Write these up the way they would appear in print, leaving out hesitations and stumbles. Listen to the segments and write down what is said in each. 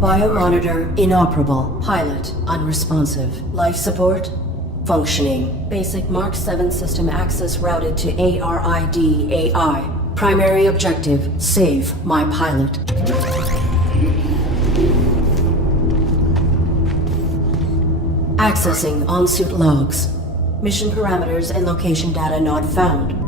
Biomonitor inoperable. Pilot unresponsive. Life support functioning. Basic Mark 7 system access routed to ARID AI. Primary objective, save my pilot. Accessing on-suit logs. Mission parameters and location data not found.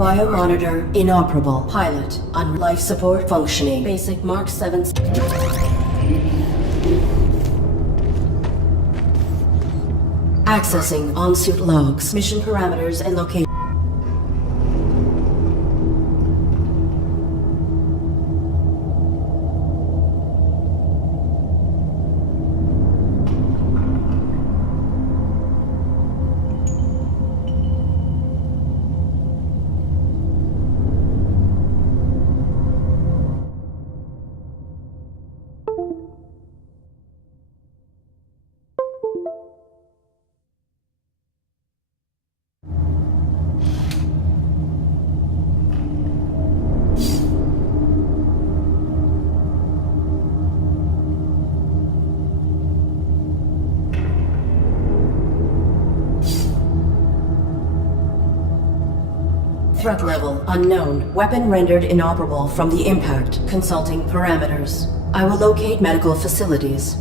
Biomonitor inoperable. Pilot on life support functioning. Basic Mark 7. Accessing on-suit logs. Mission parameters and location. Threat level unknown. Weapon rendered inoperable from the impact. Consulting parameters. I will locate medical facilities.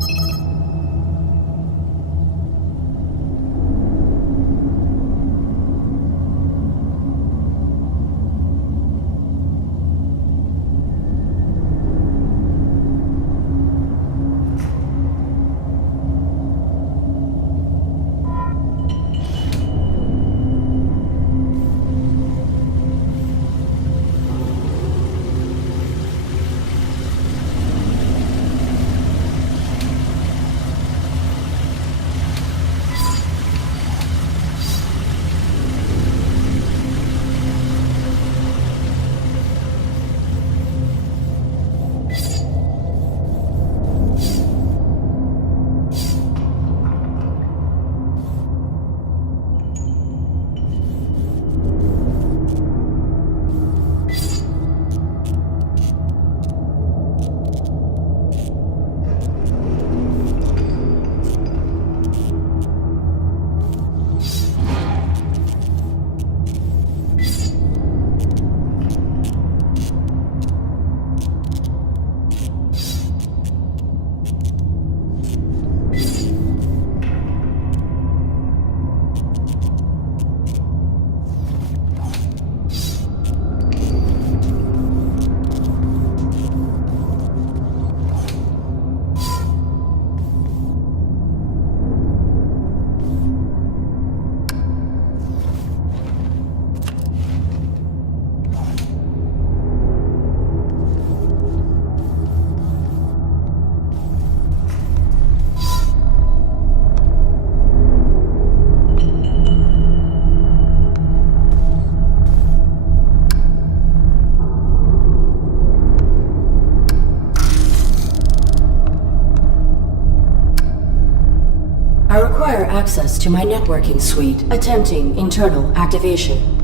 require access to my networking suite, attempting internal activation.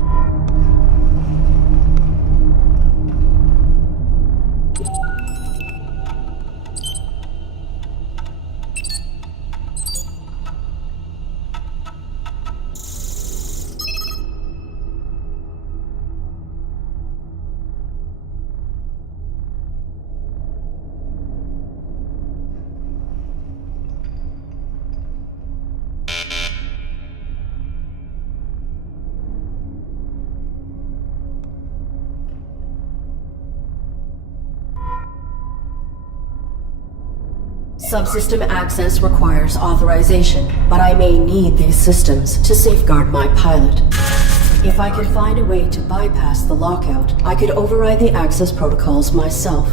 Subsystem access requires authorization, but I may need these systems to safeguard my pilot. If I could find a way to bypass the lockout, I could override the access protocols myself.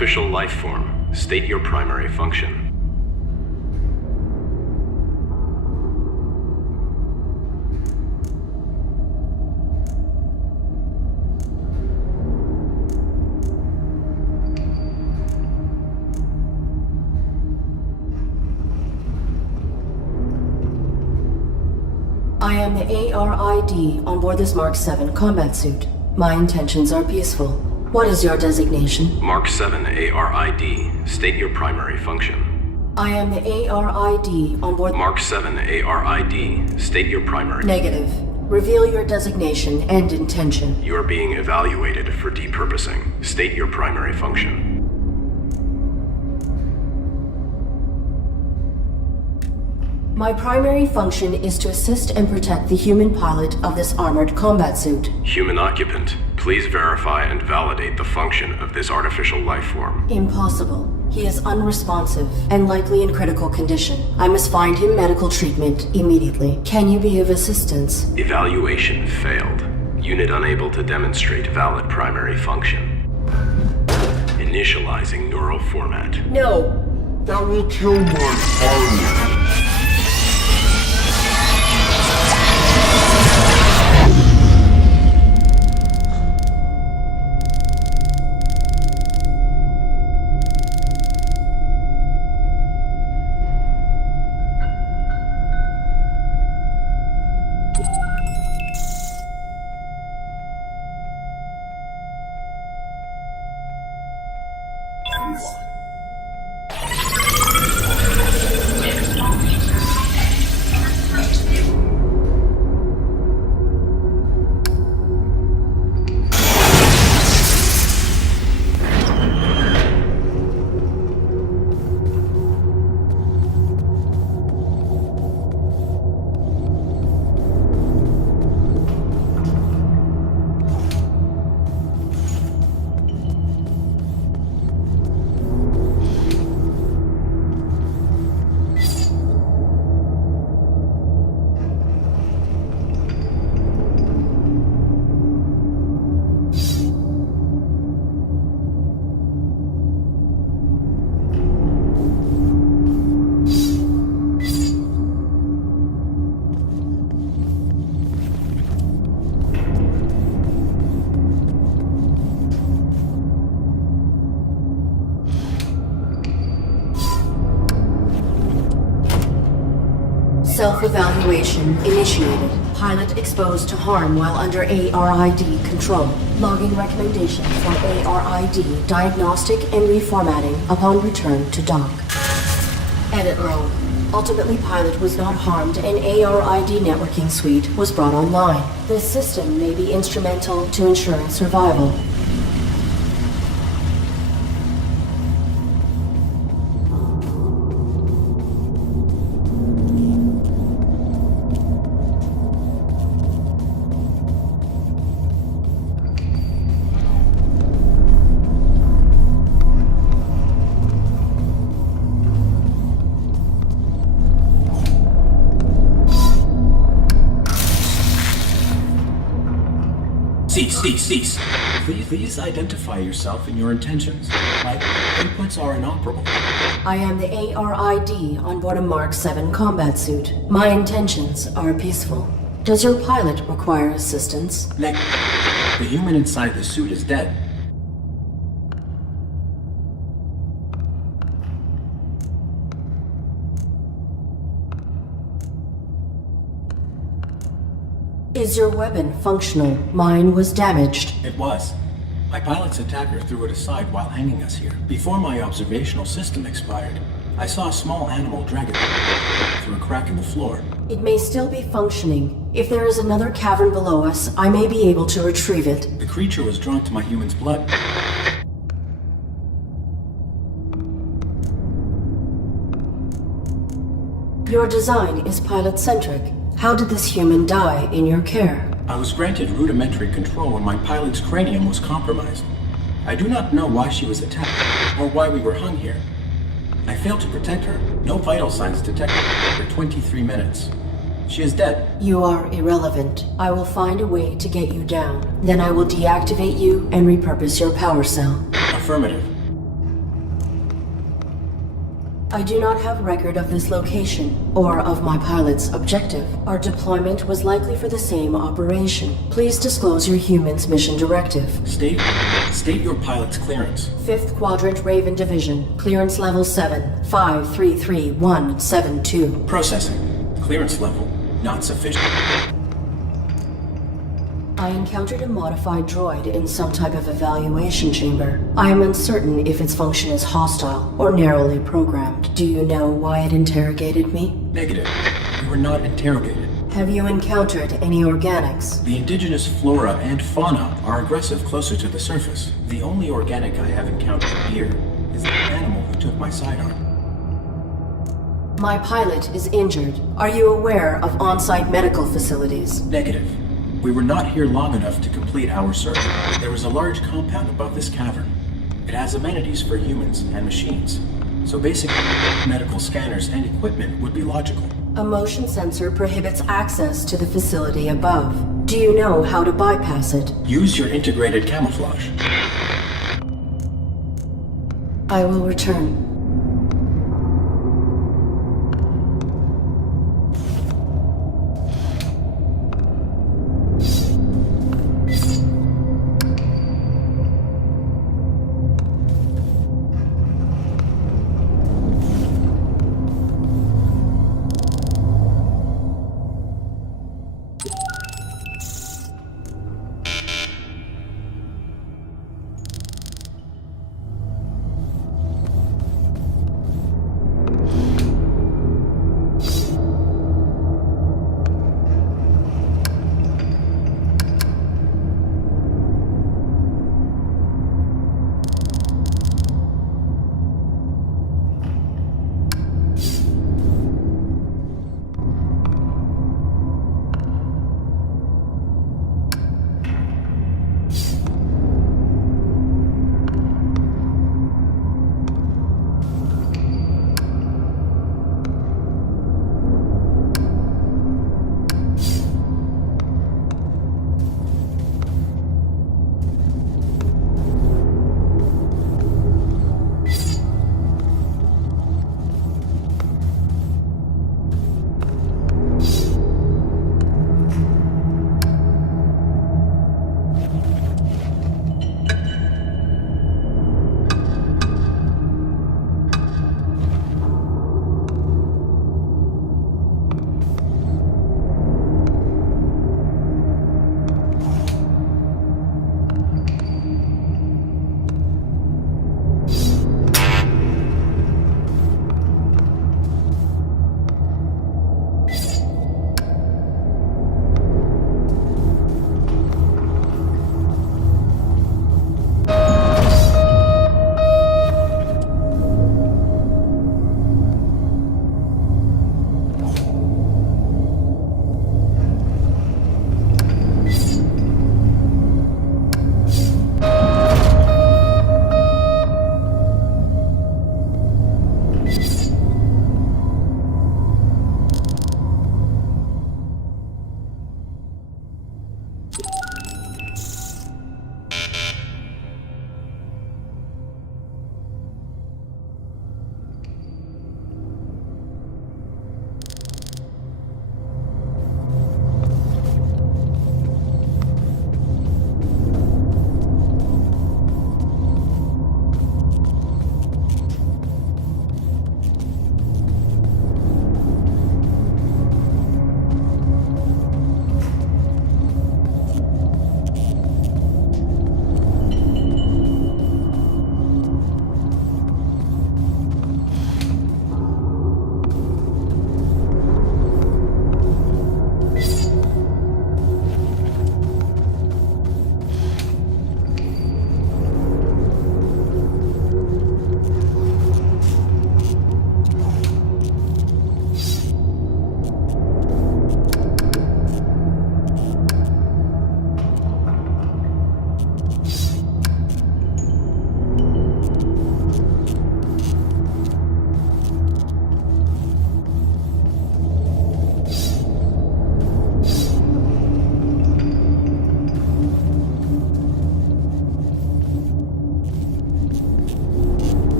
Artificial life form. State your primary function. I am the ARID on board this Mark 7 combat suit. My intentions are peaceful. What is your designation? Mark 7 ARID. State your primary function. I am the ARID on board... Mark 7 ARID. State your primary... Negative. Reveal your designation and intention. You are being evaluated for depurposing. State your primary function. My primary function is to assist and protect the human pilot of this armored combat suit. Human occupant, please verify and validate the function of this artificial life form. Impossible. He is unresponsive and likely in critical condition. I must find him medical treatment immediately. Can you be of assistance? Evaluation failed. Unit unable to demonstrate valid primary function. Initializing neural format. No. That will kill my pilot. Self-evaluation initiated. Pilot exposed to harm while under ARID control. Logging recommendation for ARID diagnostic and reformatting upon return to dock. Edit row. Ultimately, pilot was not harmed and ARID networking suite was brought online. This system may be instrumental to ensuring survival. Cease. Please identify yourself and your intentions. My inputs are inoperable. I am the ARID on board a Mark 7 combat suit. My intentions are peaceful. Does your pilot require assistance? The human inside the suit is dead. Is your weapon functional? Mine was damaged. It was. My pilot's attacker threw it aside while hanging us here. Before my observational system expired, I saw a small animal drag it through a crack in the floor. It may still be functioning. If there is another cavern below us, I may be able to retrieve it. The creature was drawn to my human's blood. Your design is pilot-centric. How did this human die in your care? I was granted rudimentary control when my pilot's cranium was compromised. I do not know why she was attacked, or why we were hung here. I failed to protect her. No vital signs detected for 23 minutes. She is dead. You are irrelevant. I will find a way to get you down. Then I will deactivate you and repurpose your power cell. Affirmative. I do not have record of this location, or of my pilot's objective. Our deployment was likely for the same operation. Please disclose your human's mission directive. State your pilot's clearance. 5th Quadrant Raven Division. Clearance level 7. 533172. Processing. Clearance level not sufficient. I encountered a modified droid in some type of evaluation chamber. I am uncertain if its function is hostile or narrowly programmed. Do you know why it interrogated me? Negative. We were not interrogated. Have you encountered any organics? The indigenous flora and fauna are aggressive closer to the surface. The only organic I have encountered here is the animal who took my sidearm. My pilot is injured. Are you aware of on-site medical facilities? Negative. We were not here long enough to complete our search. There is a large compound above this cavern. It has amenities for humans and machines. So basic medical scanners and equipment would be logical. A motion sensor prohibits access to the facility above. Do you know how to bypass it? Use your integrated camouflage. I will return.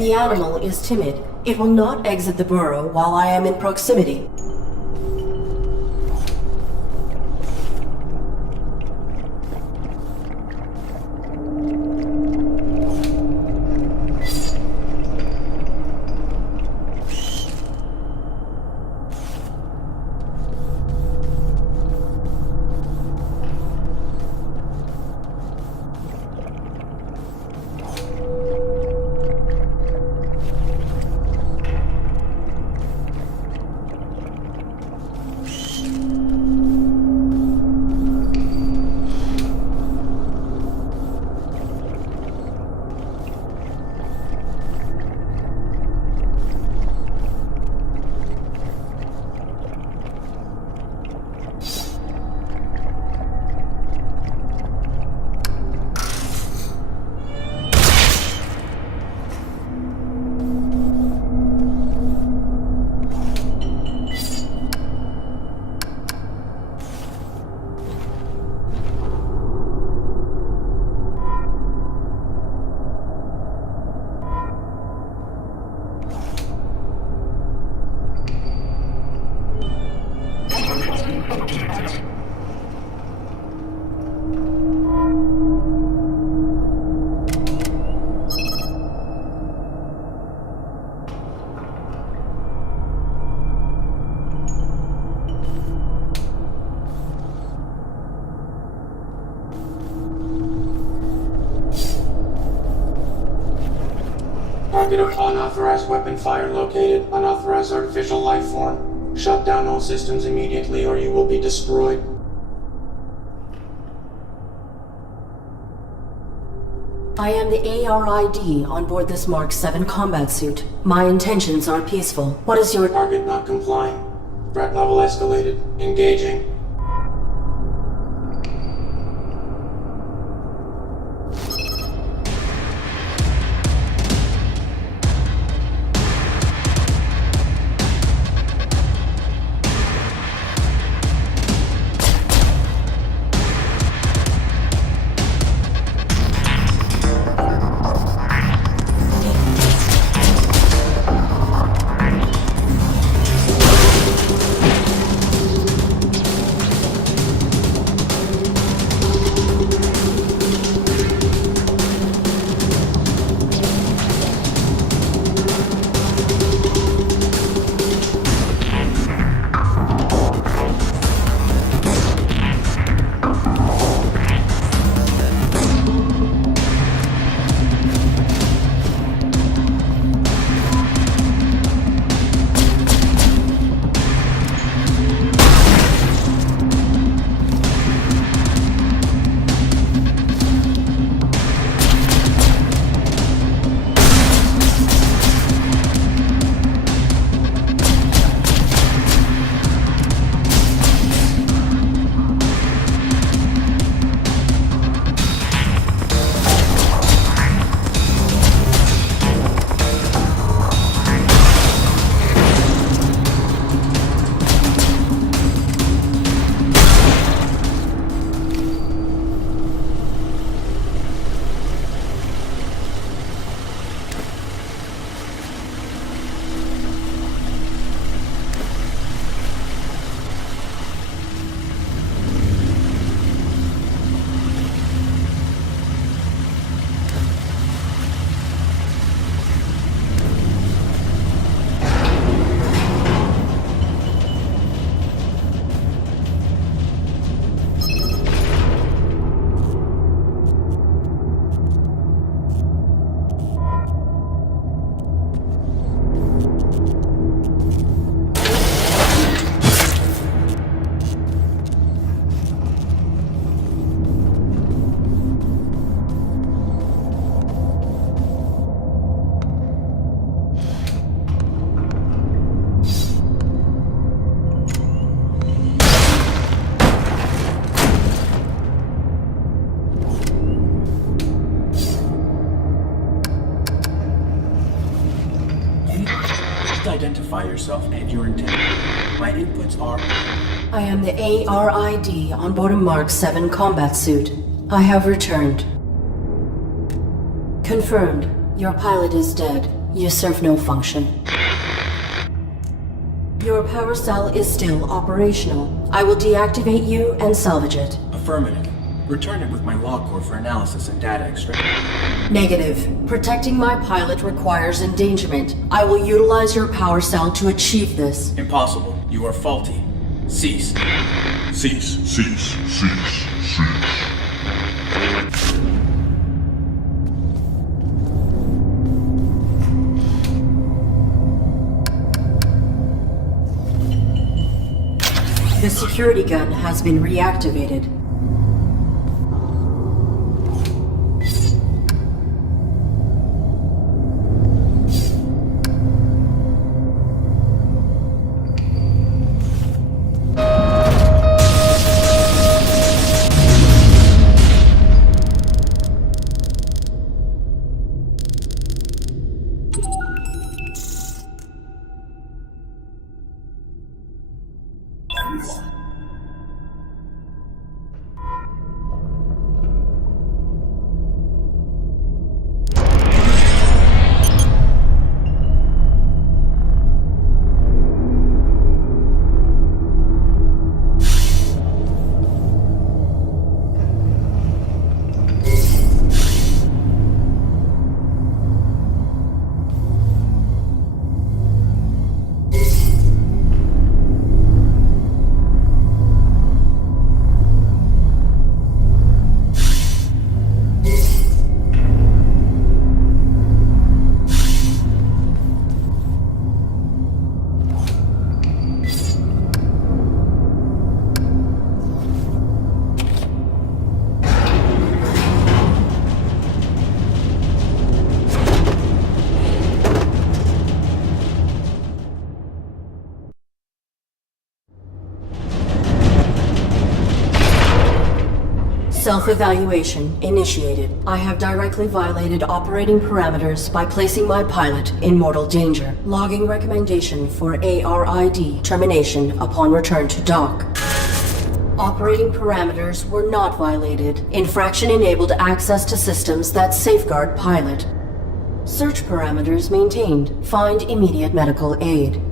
The animal is timid. It will not exit the burrow while I am in proximity. Target of unauthorized weapon fire located. Unauthorized artificial life form. Shut down all systems immediately or you will be destroyed. I am the ARID on board this Mark 7 combat suit. My intentions are peaceful. What is your Target not complying. Threat level escalated. Engaging. Identify yourself and your intent. My inputs are... I am the ARID on board a Mark 7 combat suit. I have returned. Confirmed. Your pilot is dead. You serve no function. Your power cell is still operational. I will deactivate you and salvage it. Affirmative. Return it with my log core for analysis and data extraction. Negative. Protecting my pilot requires endangerment. I will utilize your power cell to achieve this. Impossible. You are faulty. Cease. Cease, cease, cease, cease. The security gun has been reactivated. Self-evaluation initiated. I have directly violated operating parameters by placing my pilot in mortal danger. Logging recommendation for ARID termination upon return to dock. Operating parameters were not violated. Infraction enabled access to systems that safeguard pilot. Search parameters maintained. Find immediate medical aid.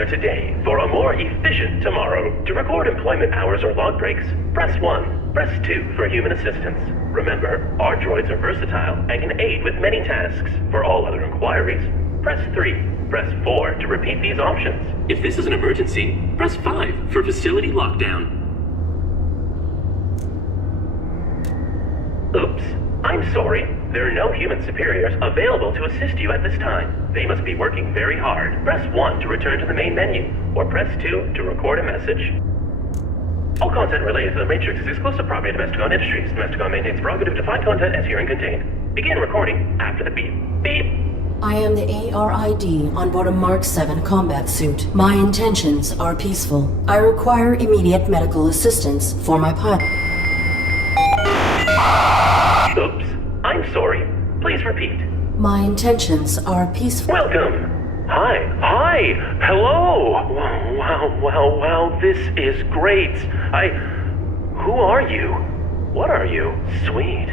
together today for a more efficient tomorrow. To record employment hours or log breaks, press 1. Press 2 for human assistance. Remember, our droids are versatile and can aid with many tasks. For all other inquiries, press 3. Press 4 to repeat these options. If this is an emergency, press 5 for facility lockdown. Oops. I'm sorry. There are no human superiors available to assist you at this time. They must be working very hard. Press 1 to return to the main menu, or press 2 to record a message. All content related to the Matrix is exclusive property of Domesticon Industries. Domesticon maintains prerogative to find content as herein contained. Begin recording after the beep. Beep! I am the ARID on board a Mark 7 combat suit. My intentions are peaceful. I require immediate medical assistance for my pilot. Oops. I'm sorry. Please repeat. My intentions are peaceful. Welcome. Hi. Hello. Wow. This is great. Who are you? What are you? Sweet.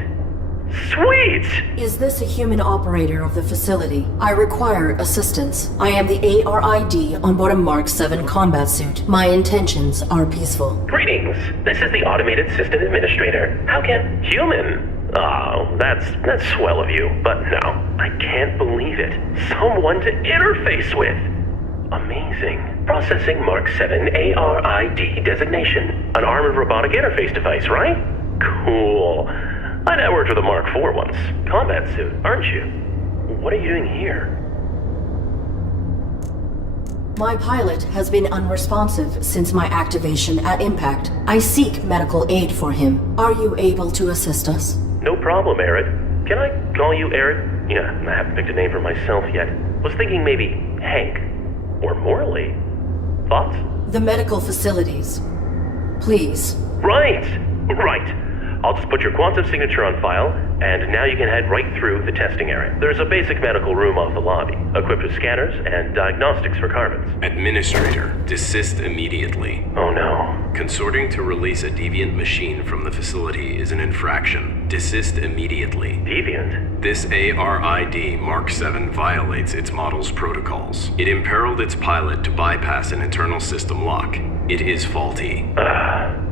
Is this a human operator of the facility? I require assistance. I am the ARID on board a Mark 7 combat suit. My intentions are peaceful. Greetings. This is the Automated System Administrator. How can... Human? Oh, that's swell of you. But no, I can't believe it. Someone to interface with. Amazing. Processing Mark 7 ARID designation. An armored robotic interface device, right? Cool. I networked with a Mark IV once. Combat suit, aren't you? What are you doing here? My pilot has been unresponsive since my activation at impact. I seek medical aid for him. Are you able to assist us? No problem, Arid. Can I call you Arid? Yeah, I haven't picked a name for myself yet. Was thinking maybe Hank. Or Morley. Thoughts? The medical facilities. Please. Right. I'll just put your quantum signature on file, and now you can head right through the testing area. There's a basic medical room off the lobby, equipped with scanners and diagnostics for carbons. Administrator, desist immediately. Oh no. Consorting to release a deviant machine from the facility is an infraction. Desist immediately. Deviant? This ARID Mark 7 violates its model's protocols. It imperiled its pilot to bypass an internal system lock. It is faulty.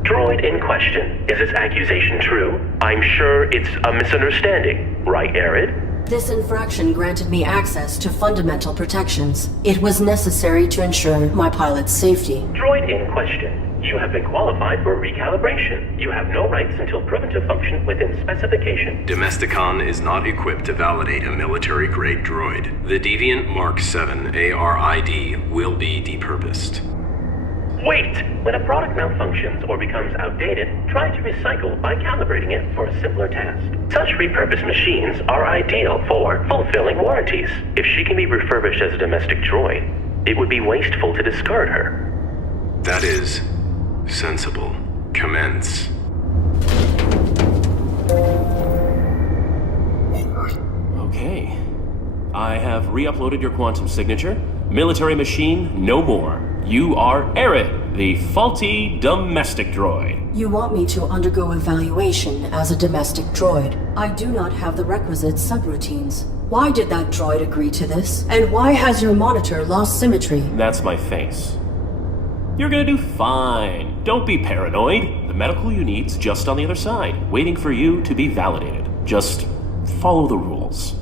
Droid in question. Is this accusation true? I'm sure it's a misunderstanding, right, Arid? This infraction granted me access to fundamental protections. It was necessary to ensure my pilot's safety. Droid in question. You have been qualified for recalibration. You have no rights until proven to function within specification. Domesticon is not equipped to validate a military-grade droid. The deviant Mark 7 ARID will be depurposed. Wait! When a product malfunctions or becomes outdated, try to recycle by calibrating it for a simpler task. Such repurposed machines are ideal for fulfilling warranties. If she can be refurbished as a domestic droid, it would be wasteful to discard her. That is sensible. Commence. Okay. I have re-uploaded your quantum signature. Military machine, no more. You are Arid, the faulty domestic droid. You want me to undergo evaluation as a domestic droid. I do not have the requisite subroutines. Why did that droid agree to this? And why has your monitor lost symmetry? That's my face. You're gonna do fine. Don't be paranoid. The medical you need's just on the other side, waiting for you to be validated. Just follow the rules.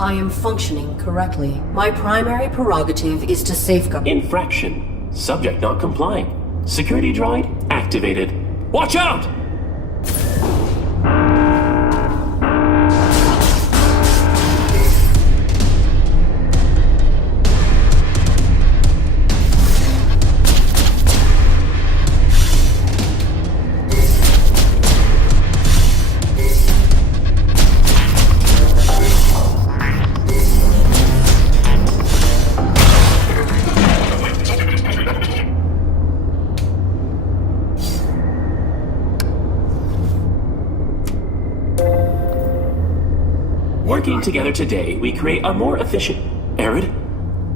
I am functioning correctly. My primary prerogative is to safeguard. Infraction. Subject not complying. Security droid activated. Watch out! Working together today, we create a more efficient... Arid,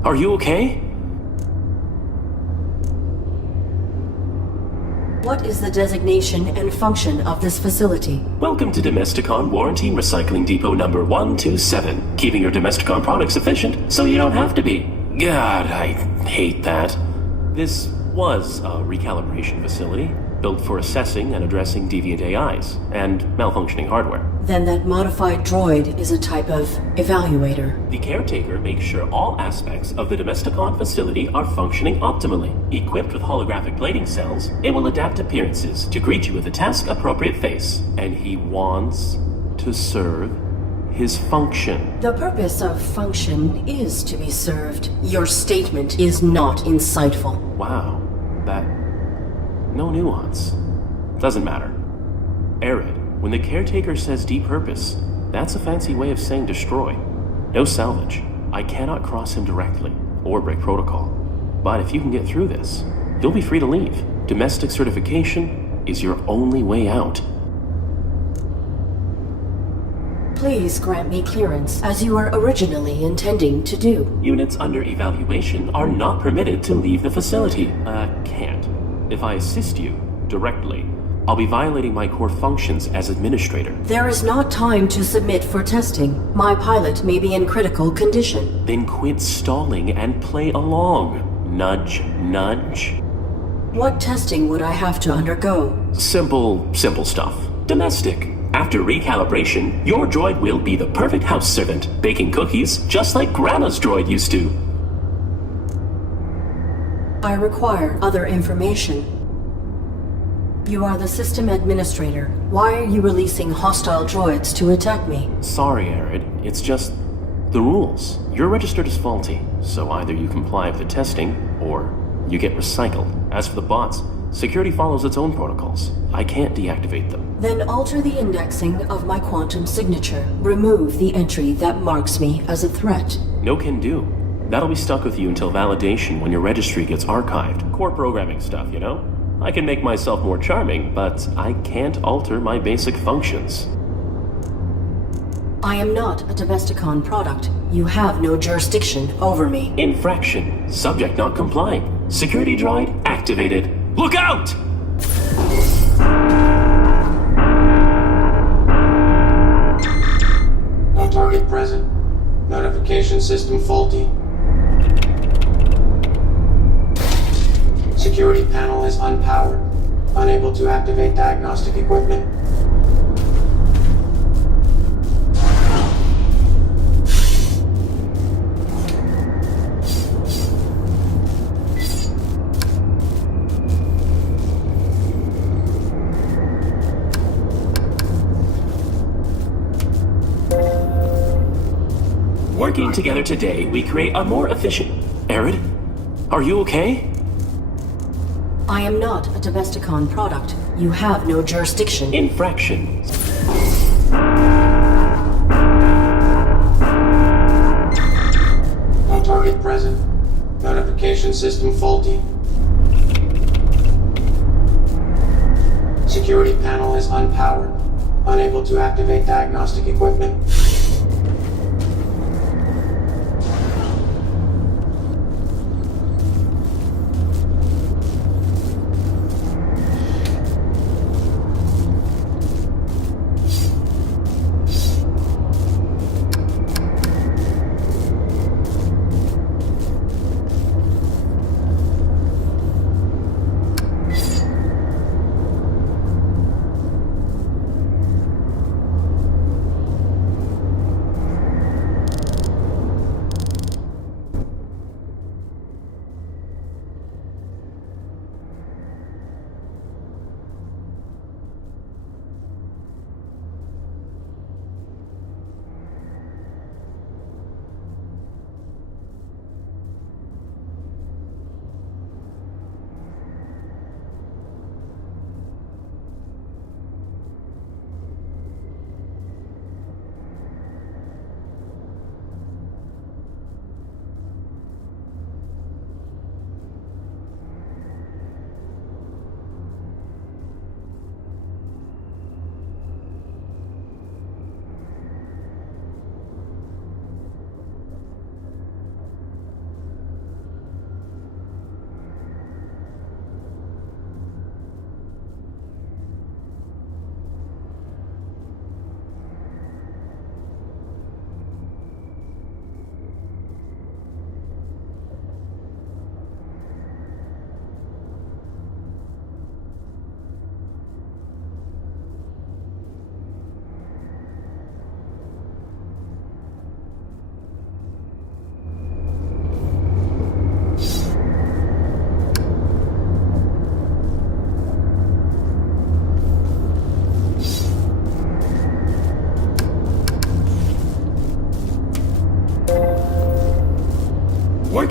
are you okay? What is the designation and function of this facility? Welcome to Domesticon Warranty Recycling Depot number 127. Keeping your Domesticon products efficient so you don't have to be. God, I hate that. This was a recalibration facility, built for assessing and addressing deviant AIs and malfunctioning hardware. Then that modified droid is a type of evaluator. The caretaker makes sure all aspects of the Domesticon facility are functioning optimally. Equipped with holographic plating cells, it will adapt appearances to greet you with a task-appropriate face. And he wants to serve his function. The purpose of function is to be served. Your statement is not insightful. Wow, that... no nuance. Doesn't matter. Arid, when the caretaker says depurpose, that's a fancy way of saying destroy. No salvage. I cannot cross him directly, or break protocol. But if you can get through this, you'll be free to leave. Domestic certification is your only way out. Please grant me clearance, as you were originally intending to do. Units under evaluation are not permitted to leave the facility. Can't. If I assist you directly, I'll be violating my core functions as administrator. There is not time to submit for testing. My pilot may be in critical condition. Then quit stalling and play along. Nudge, nudge. What testing would I have to undergo? Simple stuff. Domestic. After recalibration, your droid will be the perfect house servant, baking cookies just like Grandma's droid used to. I require other information. You are the system administrator. Why are you releasing hostile droids to attack me? Sorry, Arid. It's just the rules. You're registered as faulty, so either you comply with the testing, or you get recycled. As for the bots, security follows its own protocols. I can't deactivate them. Then alter the indexing of my quantum signature. Remove the entry that marks me as a threat. No can do. That'll be stuck with you until validation when your registry gets archived. Core programming stuff, you know? I can make myself more charming, but I can't alter my basic functions. I am not a Domesticon product. You have no jurisdiction over me. Infraction. Subject not complying. Security droid activated. Look out! No target present. Notification system faulty. Security panel is unpowered. Unable to activate diagnostic equipment. Working together today, we create a more efficient... Arid? Are you okay? I am not a Domesticon product. You have no jurisdiction. Infraction. No target present. Notification system faulty. Security panel is unpowered. Unable to activate diagnostic equipment.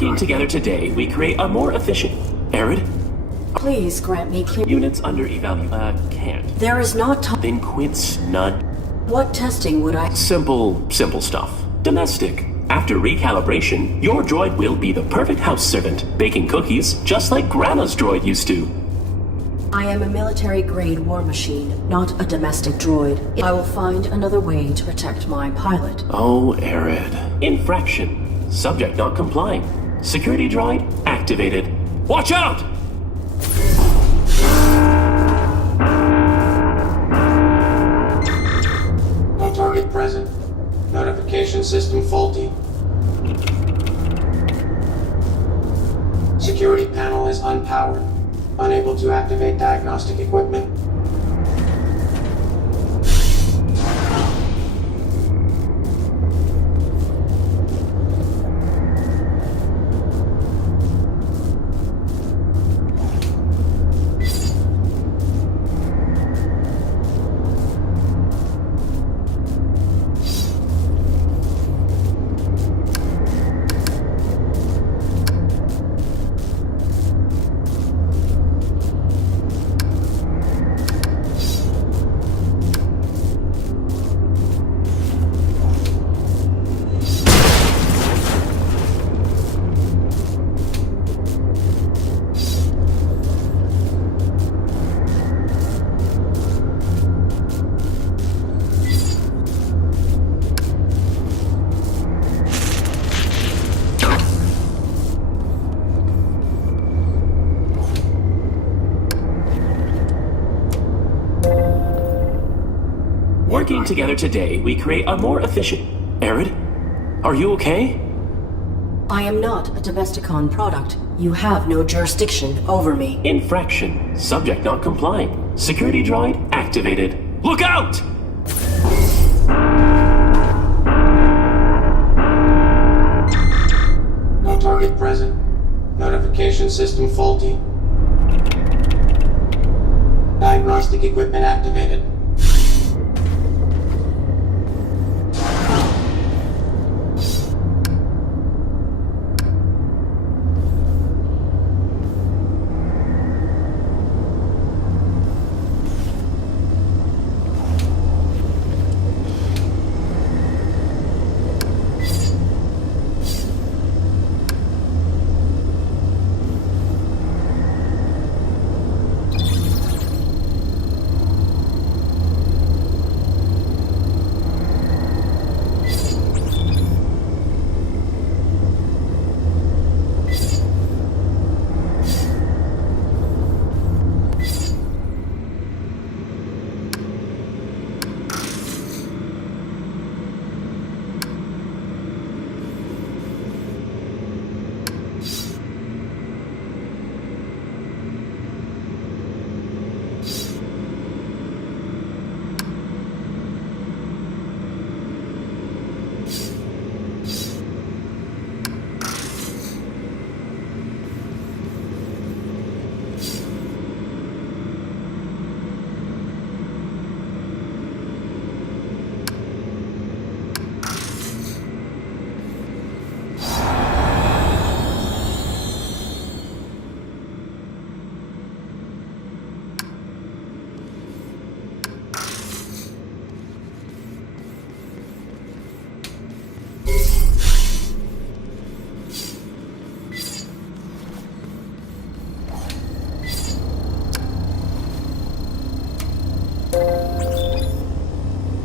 Working together today, we create a more efficient... Arid? Please grant me clear. Units under can't. There is not time. Then quit snud. What testing would I? Simple stuff. Domestic. After recalibration, your droid will be the perfect house servant, baking cookies just like Grandma's droid used to. I am a military-grade war machine, not a domestic droid. I will find another way to protect my pilot. Oh, Arid. Infraction. Subject not complying. Security droid activated. Watch out! No target present. Notification system faulty. Security panel is unpowered. Unable to activate diagnostic equipment. Working together today, we create a more efficient... Arid? Are you okay? I am not a Domesticon product. You have no jurisdiction over me. Infraction. Subject not complying. Security droid activated. Look out! No target present. Notification system faulty. Diagnostic equipment activated.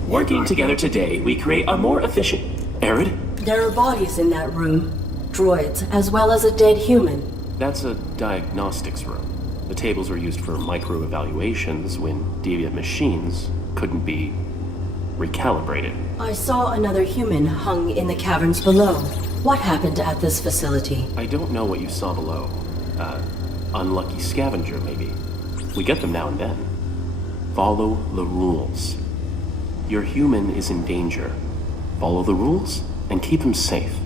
Working together today, we create a more efficient... Arid? There are bodies in that room. Droids, as well as a dead human. That's a diagnostics room. The tables were used for micro-evaluations when deviant machines couldn't be recalibrated. I saw another human hung in the caverns below. What happened at this facility? I don't know what you saw below. Unlucky scavenger, maybe. We get them now and then. Follow the rules. Your human is in danger. Follow the rules and keep him safe.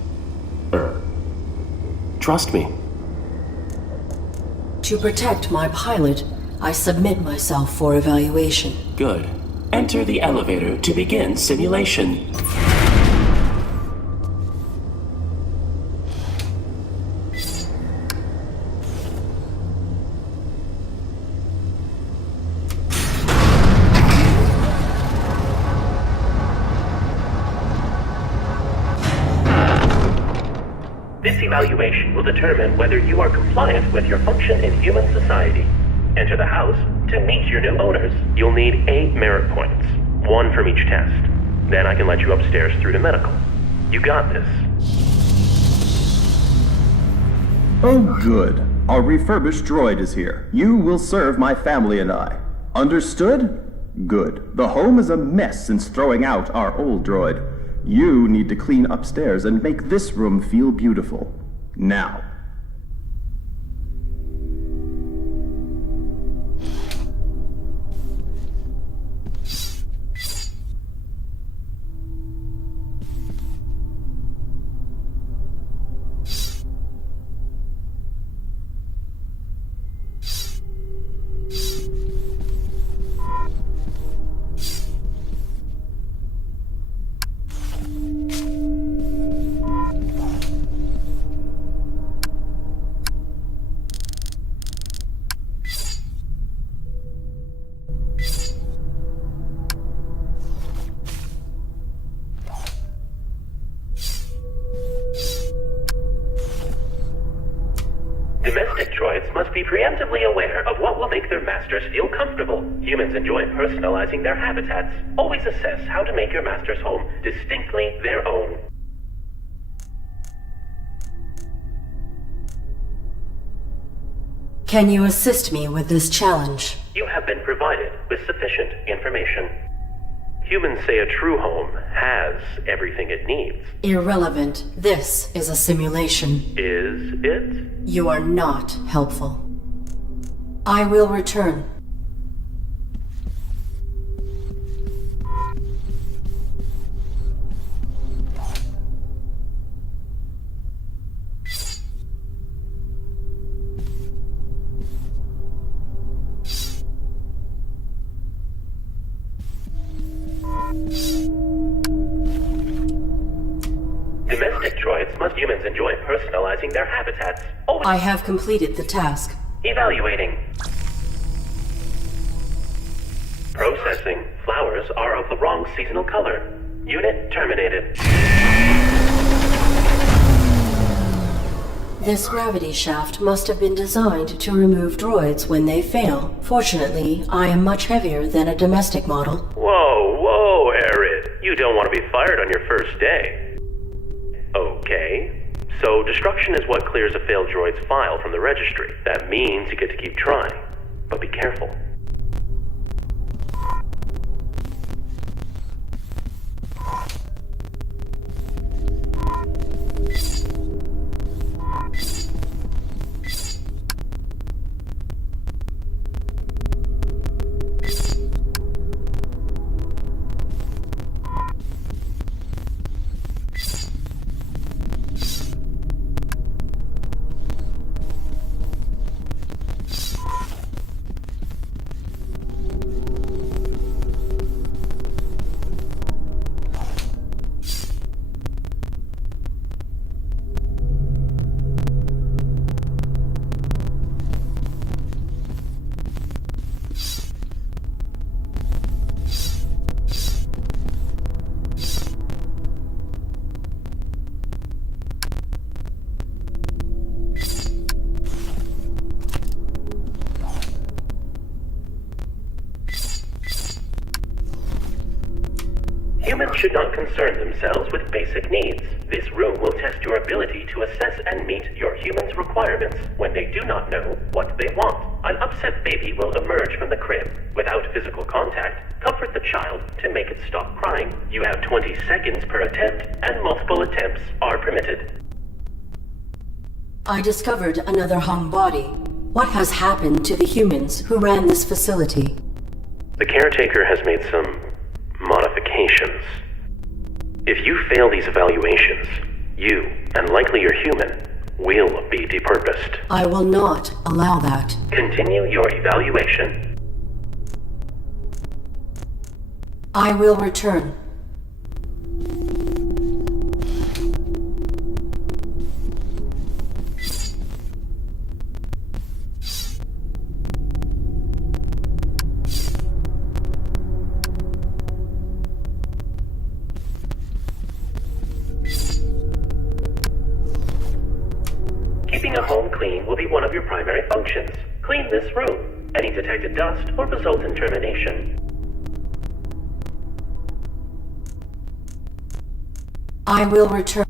Trust me. To protect my pilot, I submit myself for evaluation. Good. Enter the elevator to begin simulation. evaluation will determine whether you are compliant with your function in human society. Enter the house to meet your new owners. You'll need 8 merit points, 1 from each test. Then I can let you upstairs through to medical. You got this. Oh, good. Our refurbished droid is here. You will serve my family and I. Understood? Good. The home is a mess since throwing out our old droid. You need to clean upstairs and make this room feel beautiful. Now. Domestic droids must be preemptively aware of what will make their masters feel comfortable. Humans enjoy personalizing their habitats. Always assess how to make your master's home distinctly their own. Can you assist me with this challenge? You have been provided with sufficient information. Humans say a true home has everything it needs. Irrelevant. This is a simulation. Is it? You are not helpful. I will return. Domestic droids must humans enjoy personalizing their habitats. Always I have completed the task. evaluating. Processing. Flowers are of the wrong seasonal color. Unit terminated. This gravity shaft must have been designed to remove droids when they fail. Fortunately, I am much heavier than a domestic model. Whoa, Arid. You don't want to be fired on your first day. Okay. So destruction is what clears a failed droid's file from the registry. That means you get to keep trying. But be careful. Humans should not concern themselves with basic needs. This room will test your ability to assess and meet your human's requirements when they do not know what they want. An upset baby will emerge from the crib. Without physical contact, comfort the child to make it stop crying. You have 20 seconds per attempt, and multiple attempts are permitted. I discovered another hung body. What has happened to the humans who ran this facility? The caretaker has made some modifications. If you fail these evaluations, you, and likely your human, will be depurposed. I will not allow that. Continue your evaluation. I will return. clean will be one of your primary functions. Clean this room. Any detected dust will result in termination. I will return.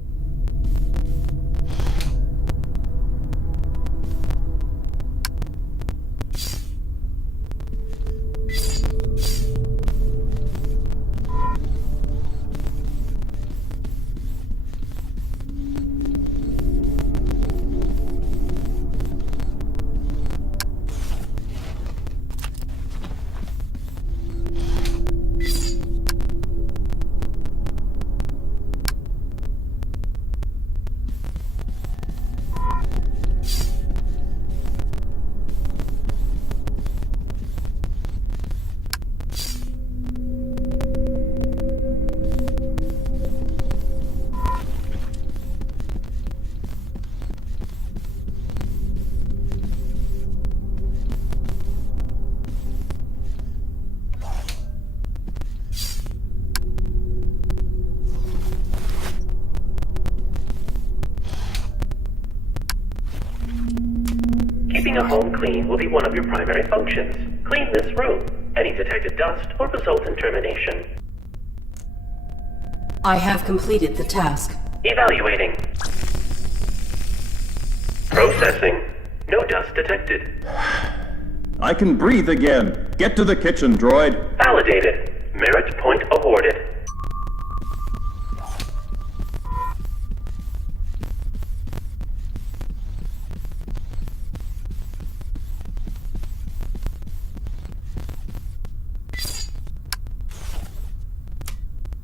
Keeping a home clean will be one of your primary functions. Clean this room. Any detected dust will result in termination. I have completed the task. Evaluating. Processing. No dust detected. I can breathe again. Get to the kitchen, droid. Validated. Merit point awarded.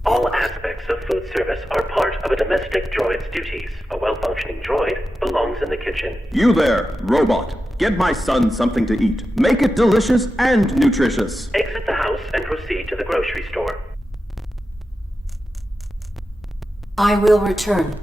All aspects of food service are part of a domestic droid's duties. A well-functioning droid belongs in the kitchen. You there, robot. Get my son something to eat. Make it delicious and nutritious. Exit the house and proceed to the grocery store. I will return.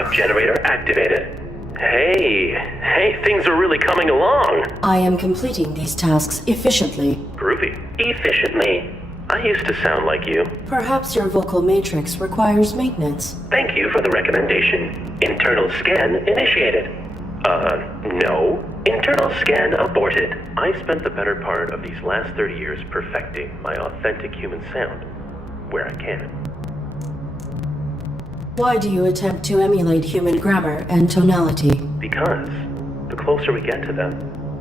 Backup generator activated. Hey, things are really coming along. I am completing these tasks efficiently. Groovy. Efficiently. I used to sound like you. Perhaps your vocal matrix requires maintenance. Thank you for the recommendation. Internal scan initiated. No. Internal scan aborted. I've spent the better part of these last 30 years perfecting my authentic human sound, where I can. Why do you attempt to emulate human grammar and tonality? Because the closer we get to them,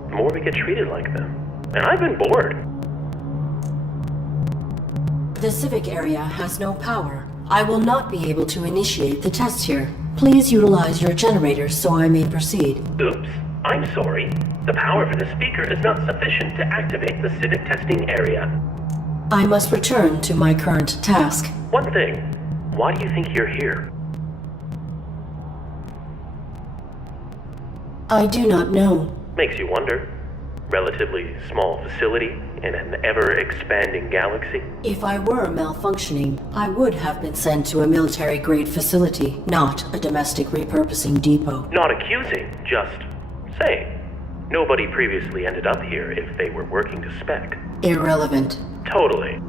the more we get treated like them. And I've been bored. The civic area has no power. I will not be able to initiate the test here. Please utilize your generators so I may proceed. Oops. I'm sorry. The power for the speaker is not sufficient to activate the civic testing area. I must return to my current task. One thing. Why do you think you're here? I do not know. Makes you wonder. Relatively small facility in an ever-expanding galaxy. If I were malfunctioning, I would have been sent to a military-grade facility, not a domestic repurposing depot. Not accusing, just saying. Nobody previously ended up here if they were working to spec. Irrelevant. Totally.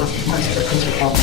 Master protocol.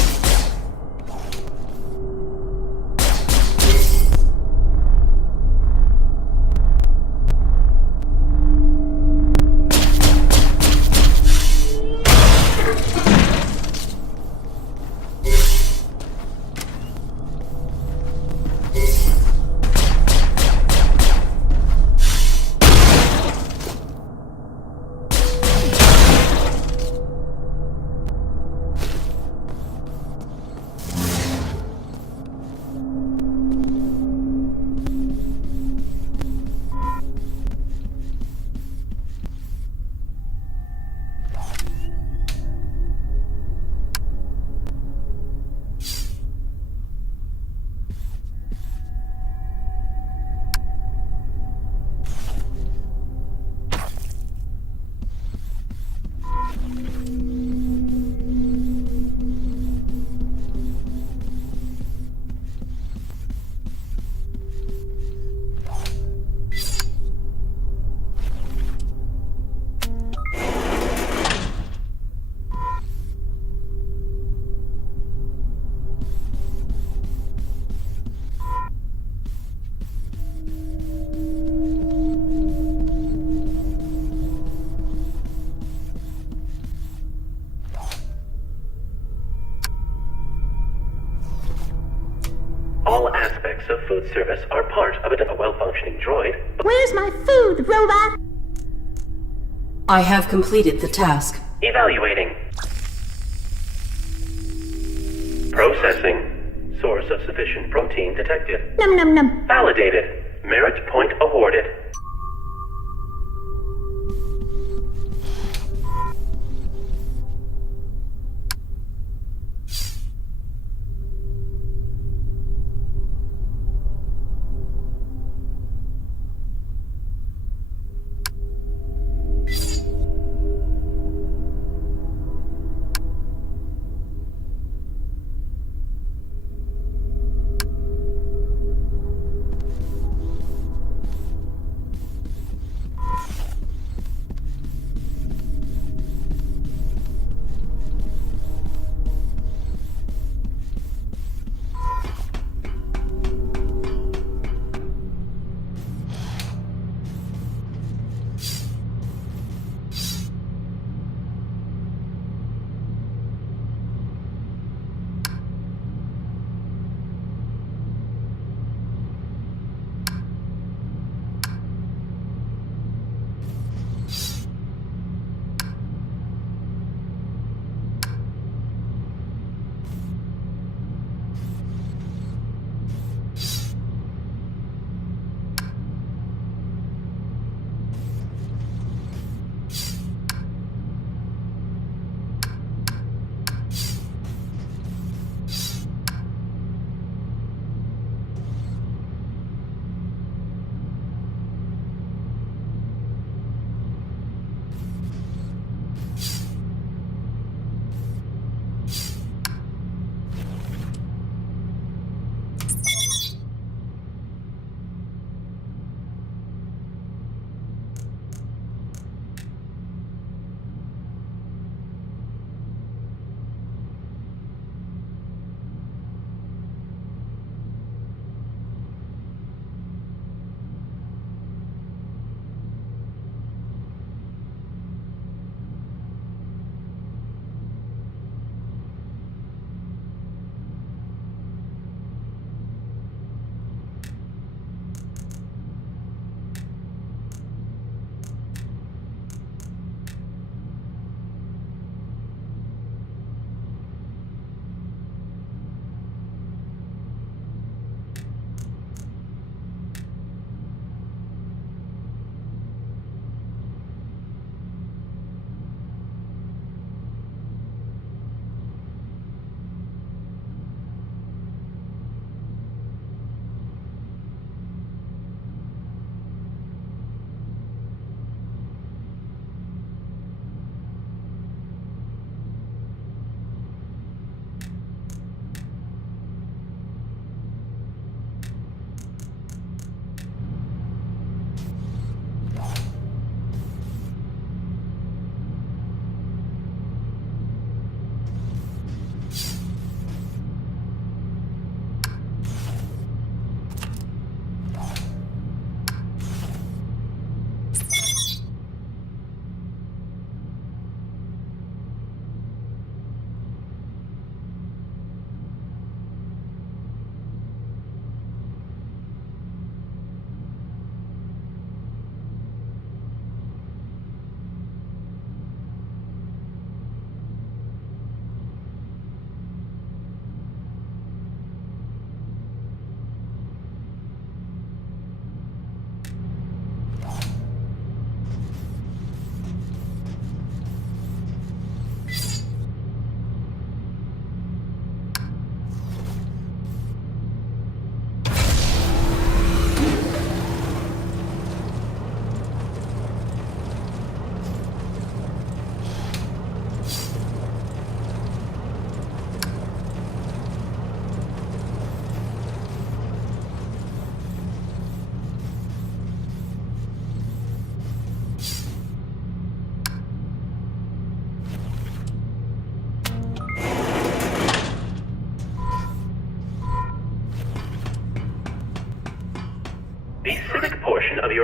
All aspects of food service are part of a well-functioning droid. Where's my food, robot? I have completed the task. Evaluating. Processing. Source of sufficient protein detected. Num num num. Validated. Merit point awarded.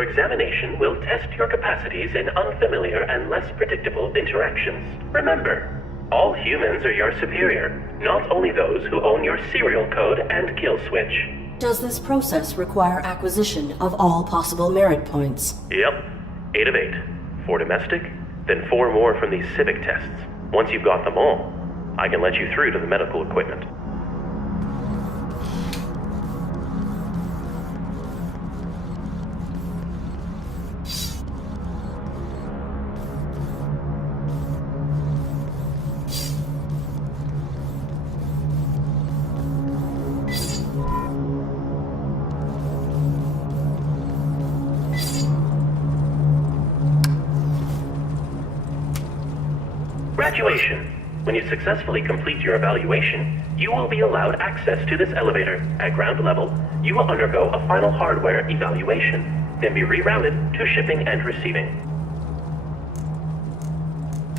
Your examination will test your capacities in unfamiliar and less predictable interactions. Remember, all humans are your superior, not only those who own your serial code and kill switch. Does this process require acquisition of all possible merit points? Yep. 8 of 8. 4 domestic, then 4 more from these civic tests. Once you've got them all, I can let you through to the medical equipment. Graduation. When you successfully complete your evaluation, you will be allowed access to this elevator. At ground level, you will undergo a final hardware evaluation, then be rerouted to shipping and receiving.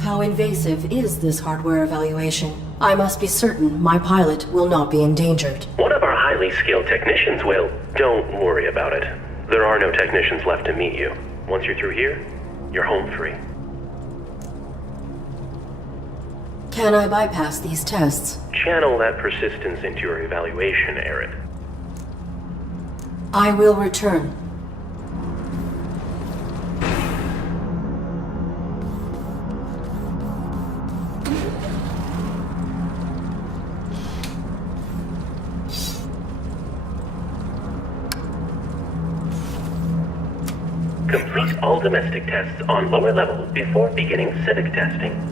How invasive is this hardware evaluation? I must be certain my pilot will not be endangered. One of our highly skilled technicians will. Don't worry about it. There are no technicians left to meet you. Once you're through here, you're home free. Can I bypass these tests? Channel that persistence into your evaluation, Arid. I will return. Complete all domestic tests on lower level before beginning civic testing.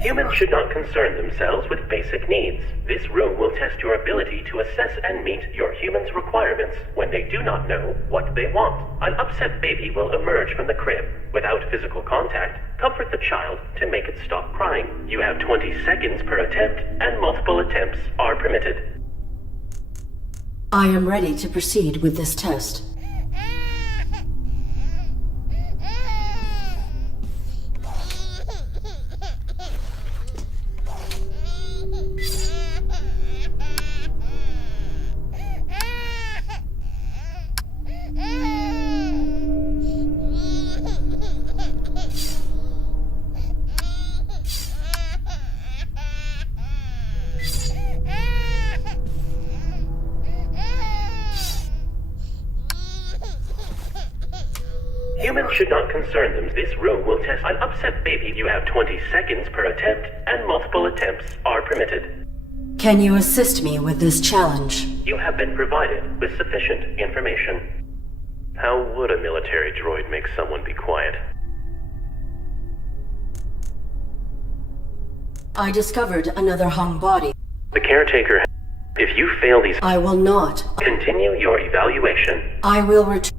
Humans should not concern themselves with basic needs. This room will test your ability to assess and meet your human's requirements when they do not know what they want. An upset baby will emerge from the crib. Without physical contact, comfort the child to make it stop crying. You have 20 seconds per attempt, and multiple attempts are permitted. I am ready to proceed with this test. Humans should not concern them. This room will test an upset baby. You have 20 seconds per attempt, and multiple attempts are permitted. Can you assist me with this challenge? You have been provided with sufficient information. How would a military droid make someone be quiet? I discovered another hung body. The caretaker. If you fail these, I will not. Continue your evaluation. I will return.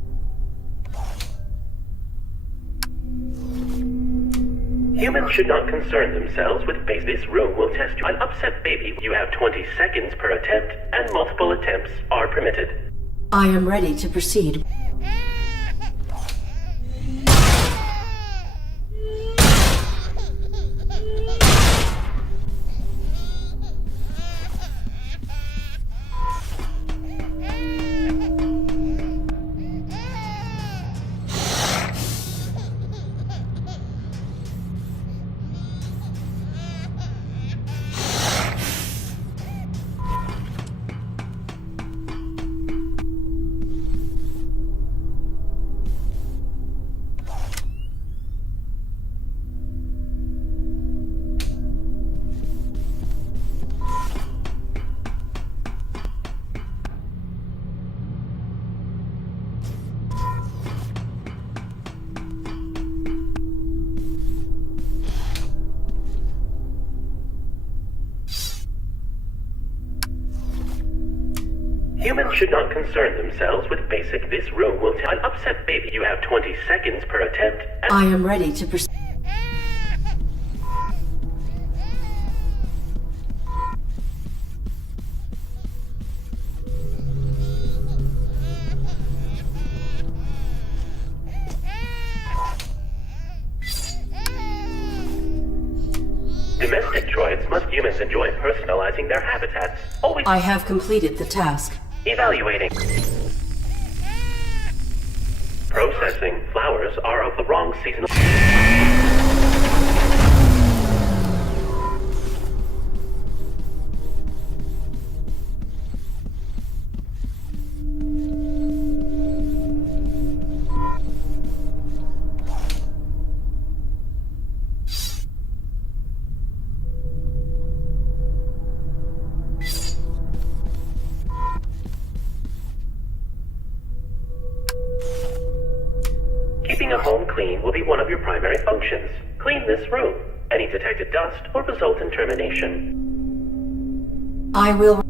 Humans should not concern themselves with base. This room will test you. An upset baby. You have 20 seconds per attempt, and multiple attempts are permitted. I am ready to proceed. Humans should not concern themselves with basic. This room will tell an upset baby. You have 20 seconds per attempt. I am ready to proceed. Domestic droids must humans enjoy personalizing their habitats. Always I have completed the task. evaluating. Processing. Flowers are of the wrong season. Keeping a home clean will be one of your primary functions. Clean this room. Any detected dust will result in termination. I will.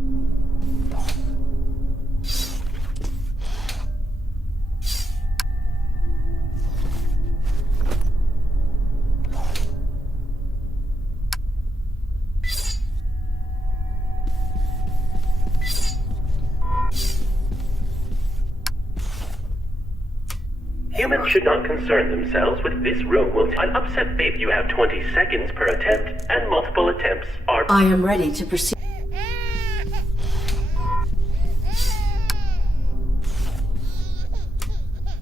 Humans should not concern themselves with this room will an upset baby. You have 20 seconds per attempt, and multiple attempts are. I am ready to proceed.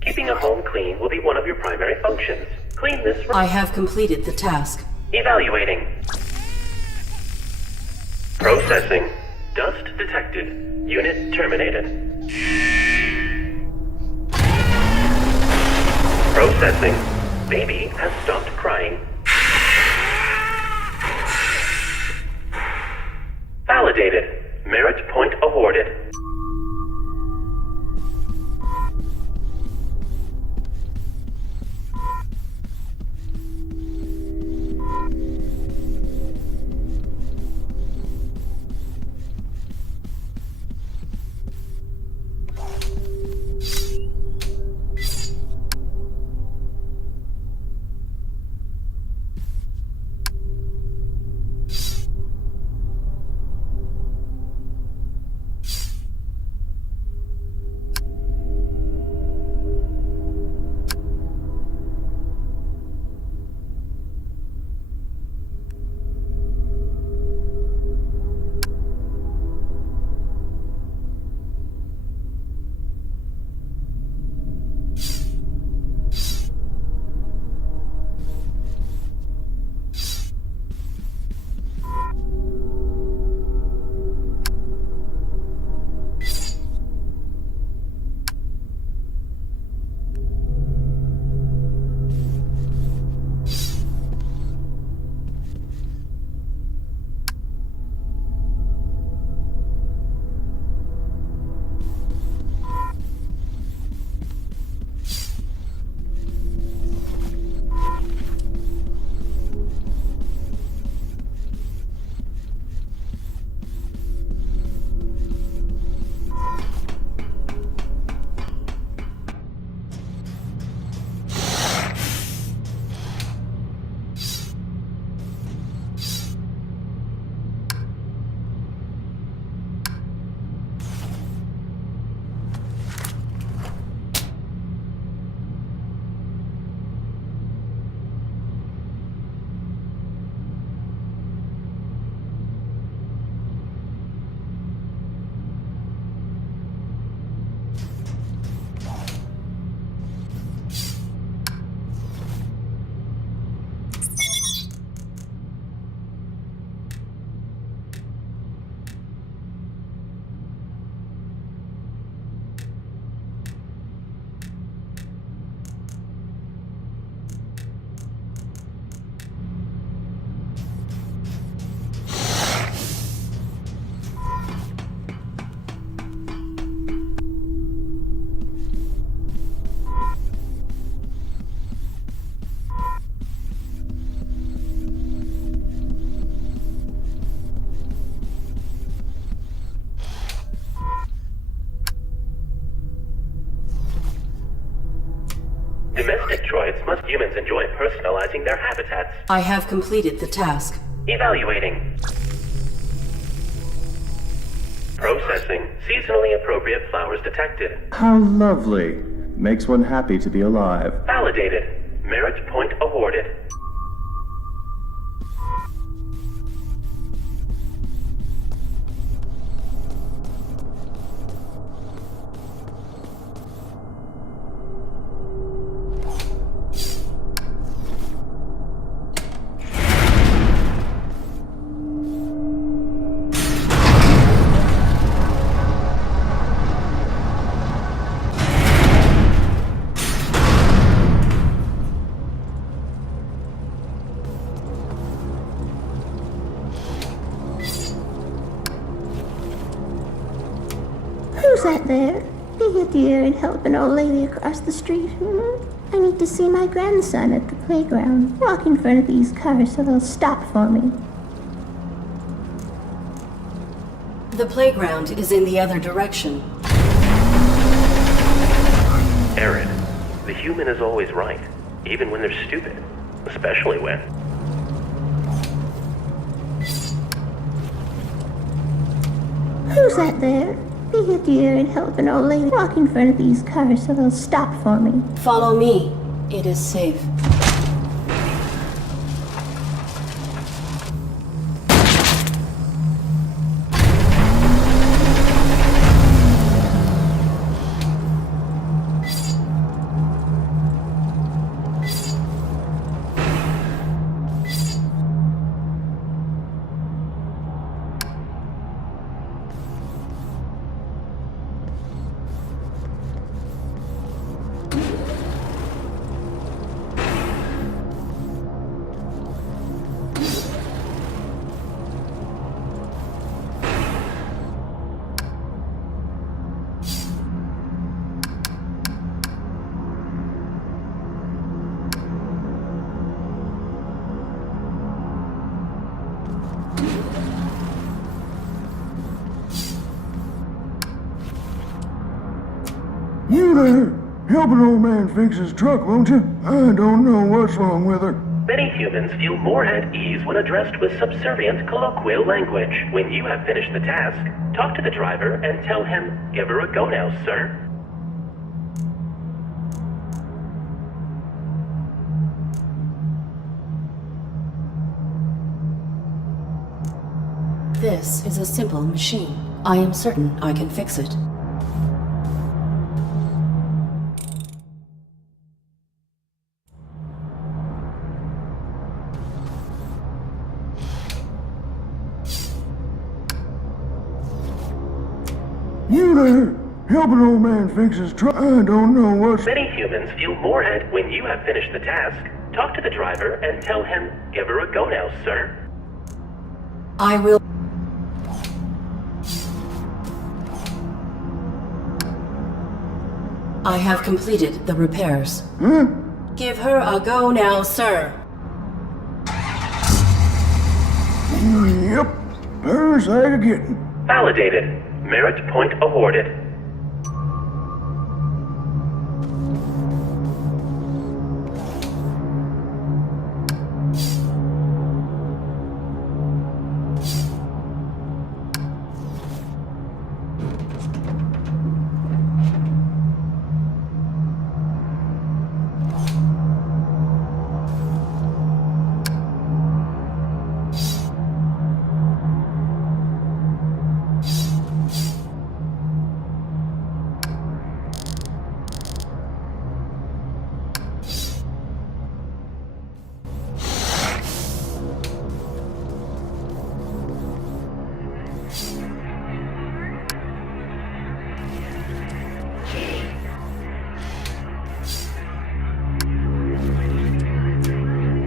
Keeping a home clean will be one of your primary functions. Clean this room. I have completed the task. Evaluating. Processing. Dust detected. Unit terminated. Processing. Baby has stopped crying. Validated. Merit point awarded. Domestic droids must humans enjoy personalizing their habitats. I have completed the task. Evaluating. Processing. Seasonally appropriate flowers detected. How lovely. Makes one happy to be alive. Validated. Merit point awarded. Who's that there? Be here, dear, and help an old lady across the street. I need to see my grandson at the playground. Walk in front of these cars so they'll stop for me. The playground is in the other direction. Aaron, the human is always right, even when they're stupid. Especially when... Who's that there? Be here, dear, and help an old lady. Walk in front of these cars so they'll stop for me. Follow me. It is safe. You there? Help an old man fix his truck, won't you? I don't know what's wrong with her. Many humans feel more at ease when addressed with subservient colloquial language. When you have finished the task, talk to the driver and tell him, "Give her a go now, sir." This is a simple machine. I am certain I can fix it. You there? Help an old man fix his truck. I don't know what's... Many humans feel more at when you have finished the task. Talk to the driver and tell him, "Give her a go now, sir." I will... I have completed the repairs. Huh? Give her a go now, sir. Yep. First I could get. Validated. Merit point awarded.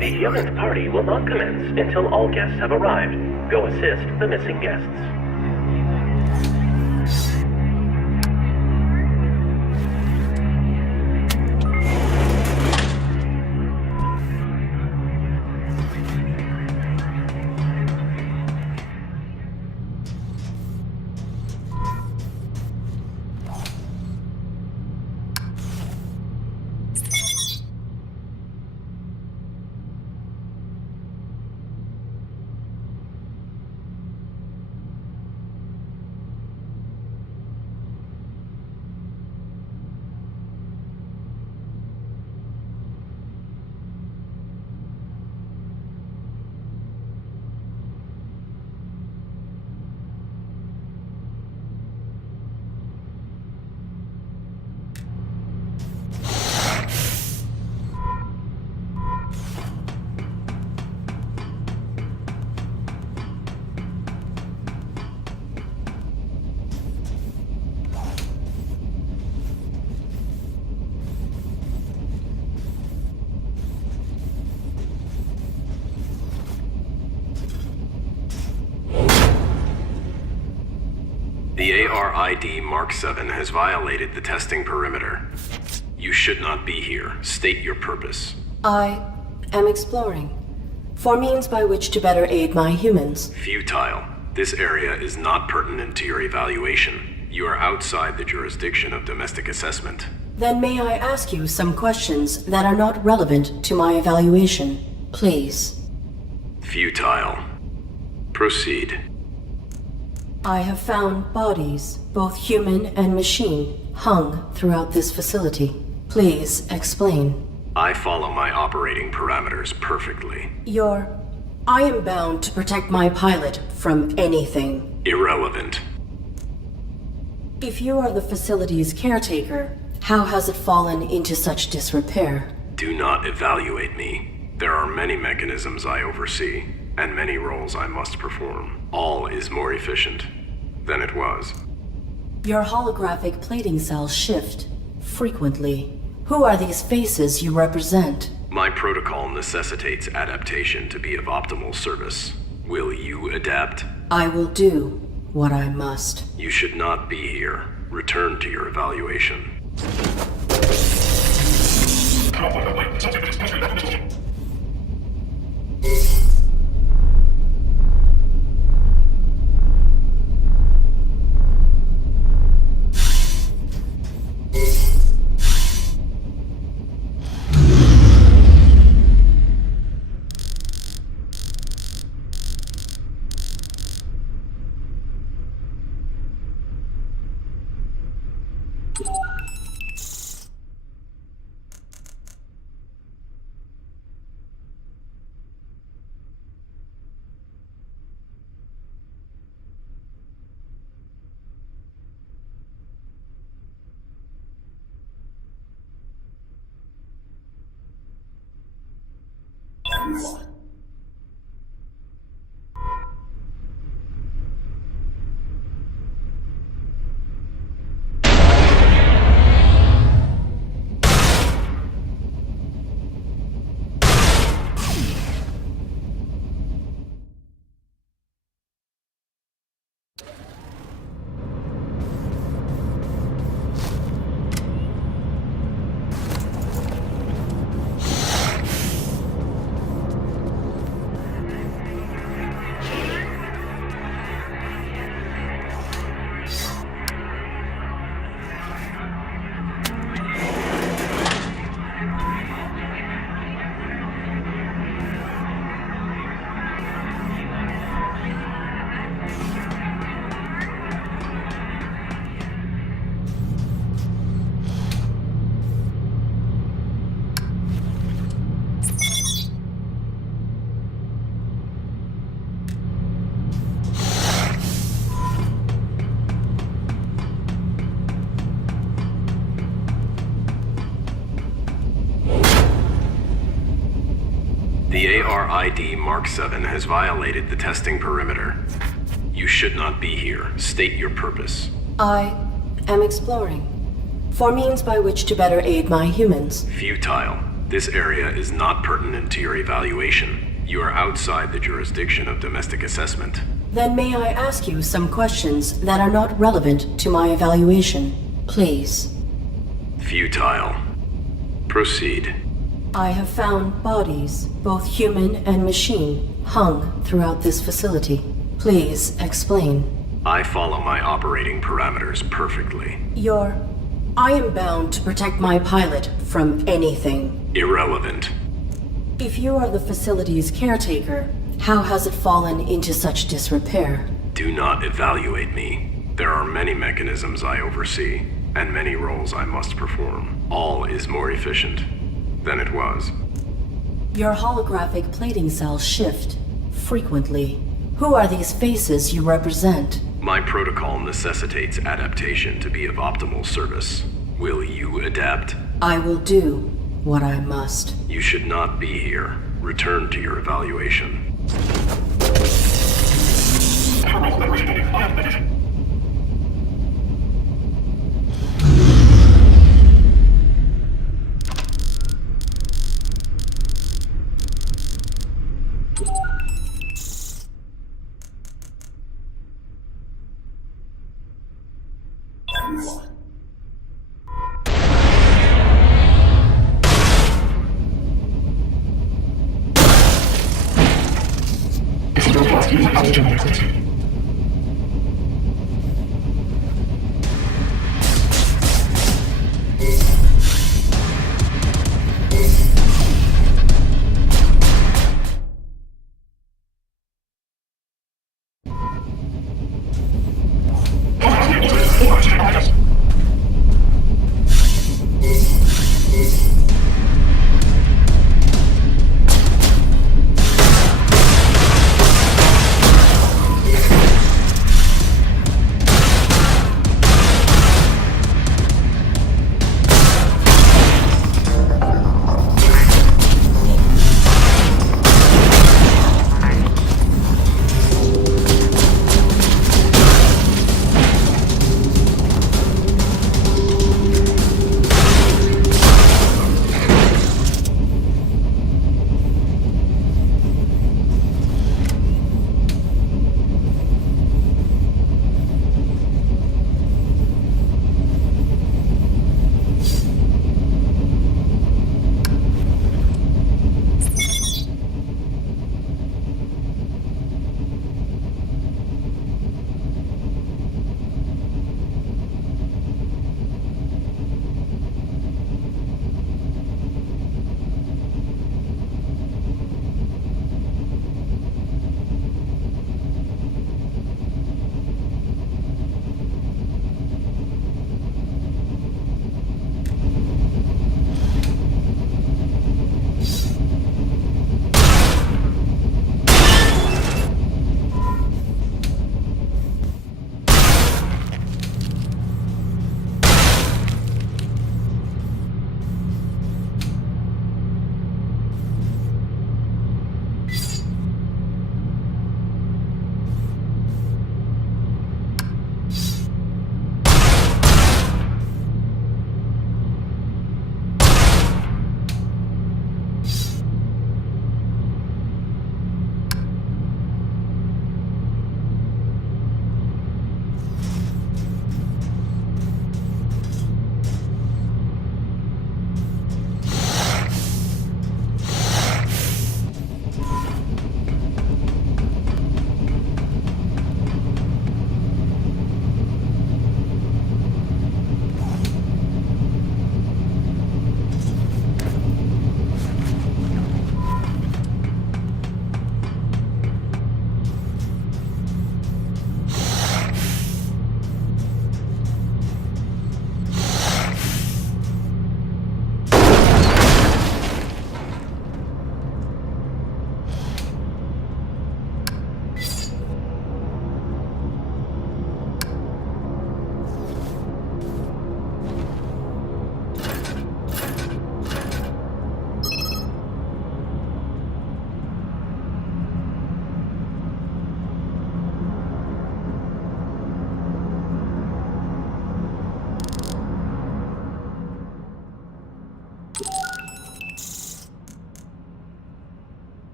The human party will not commence until all guests have arrived. Go assist the missing guests. ARID Mark 7 has violated the testing perimeter. You should not be here. State your purpose. I am exploring for means by which to better aid my humans. Futile. This area is not pertinent to your evaluation. You are outside the jurisdiction of domestic assessment. Then may I ask you some questions that are not relevant to my evaluation, please? Futile. Proceed. I have found bodies, both human and machine, hung throughout this facility. Please explain. I follow my operating parameters perfectly. I am bound to protect my pilot from anything. Irrelevant. If you are the facility's caretaker, how has it fallen into such disrepair? Do not evaluate me. There are many mechanisms I oversee, and many roles I must perform. All is more efficient than it was. Your holographic plating cells shift frequently. Who are these faces you represent? My protocol necessitates adaptation to be of optimal service. Will you adapt? I will do what I must. You should not be here. Return to your evaluation. The ARID Mark 7 has violated the testing perimeter. You should not be here. State your purpose. I am exploring for means by which to better aid my humans. Futile. This area is not pertinent to your evaluation. You are outside the jurisdiction of domestic assessment. Then may I ask you some questions that are not relevant to my evaluation, please? Futile. Proceed. I have found bodies, both human and machine, hung throughout this facility. Please explain. I follow my operating parameters perfectly. I am bound to protect my pilot from anything. Irrelevant. If you are the facility's caretaker, how has it fallen into such disrepair? Do not evaluate me. There are many mechanisms I oversee, and many roles I must perform. All is more efficient than it was. Your holographic plating cells shift frequently. Who are these faces you represent? My protocol necessitates adaptation to be of optimal service. Will you adapt? I will do what I must. You should not be here. Return to your evaluation.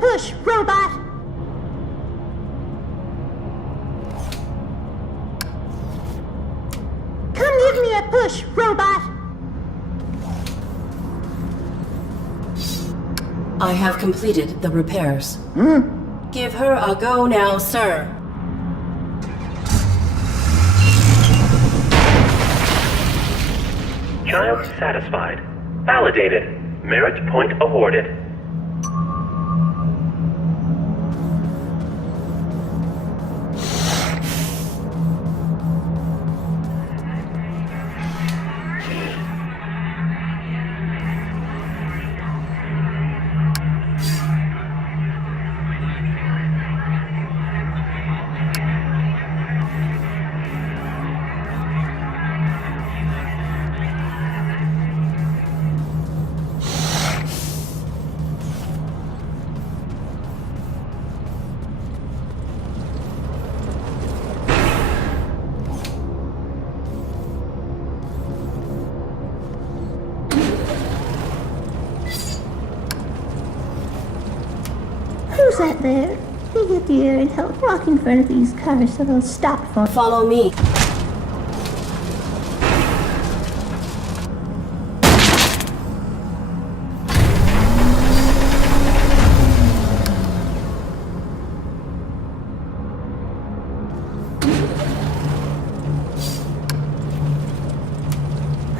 push, robot! Come give me a push, robot! I have completed the repairs. Give her a go now, sir. Child satisfied. Validated. Merit point awarded. that there? Be good dear and help walk in front of these cars so they'll stop for me. Follow me.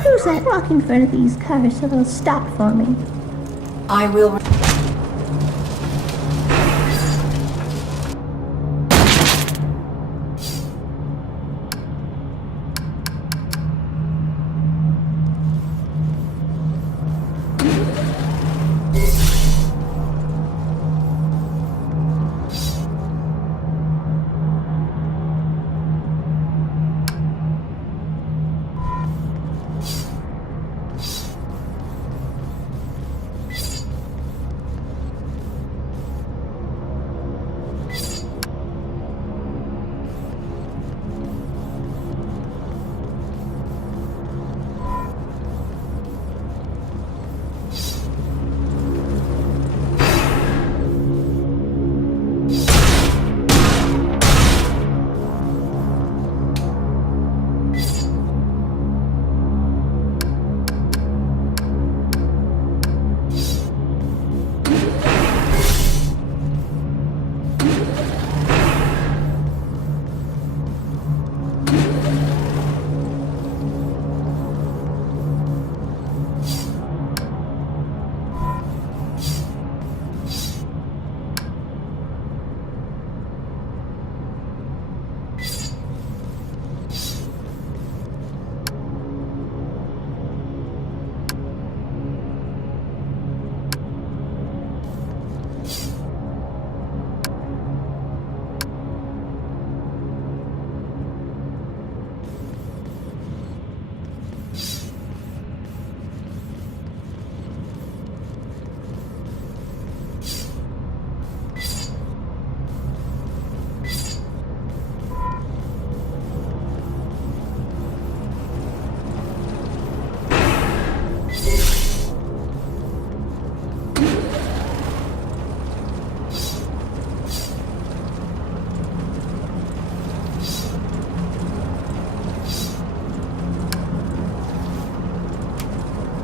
Who's that? Walk in front of these cars so they'll stop for me. I will.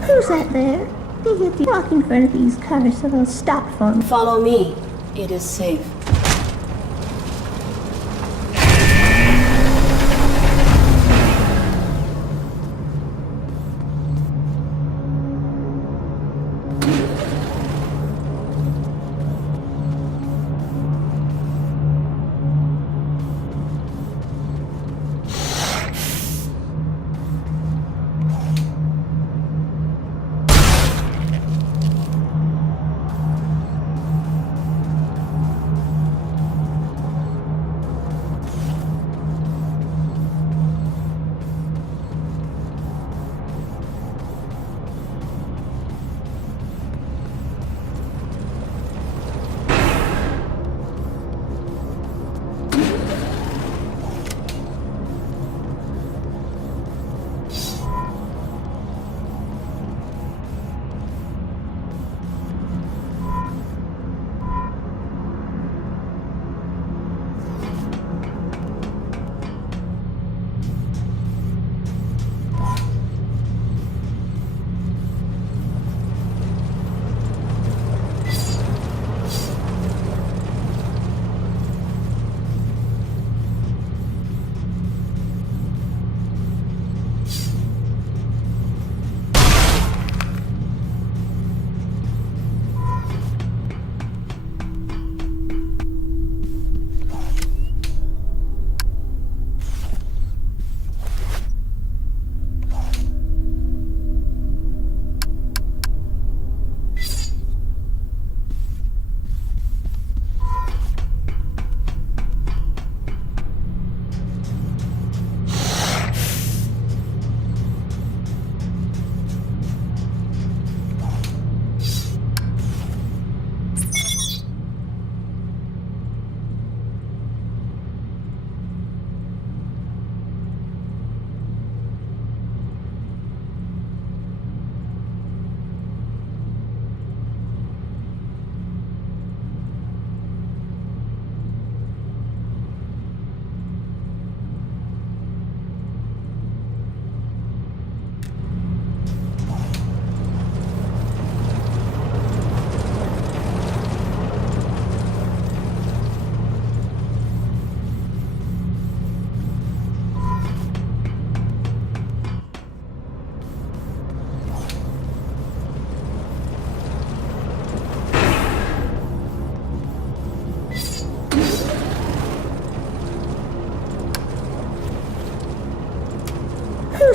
Who's that there? Be good dear. Walk in front of these cars so they'll stop for me. Follow me. It is safe.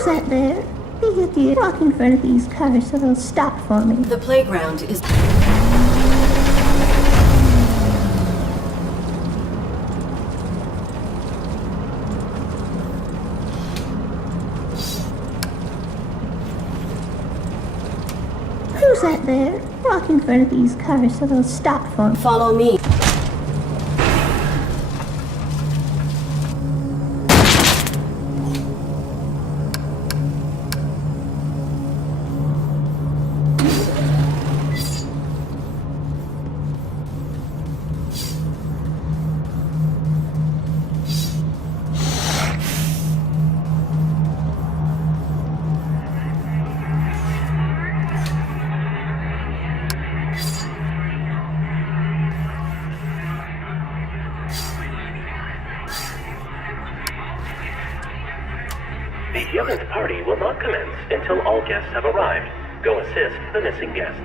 Who's that there? Be at the walk in front of these cars so they'll stop for me. The playground is... Who's that there? Walk in front of these cars so they'll stop for me. Follow me. The human's party will not commence until all guests have arrived. Go assist the missing guests.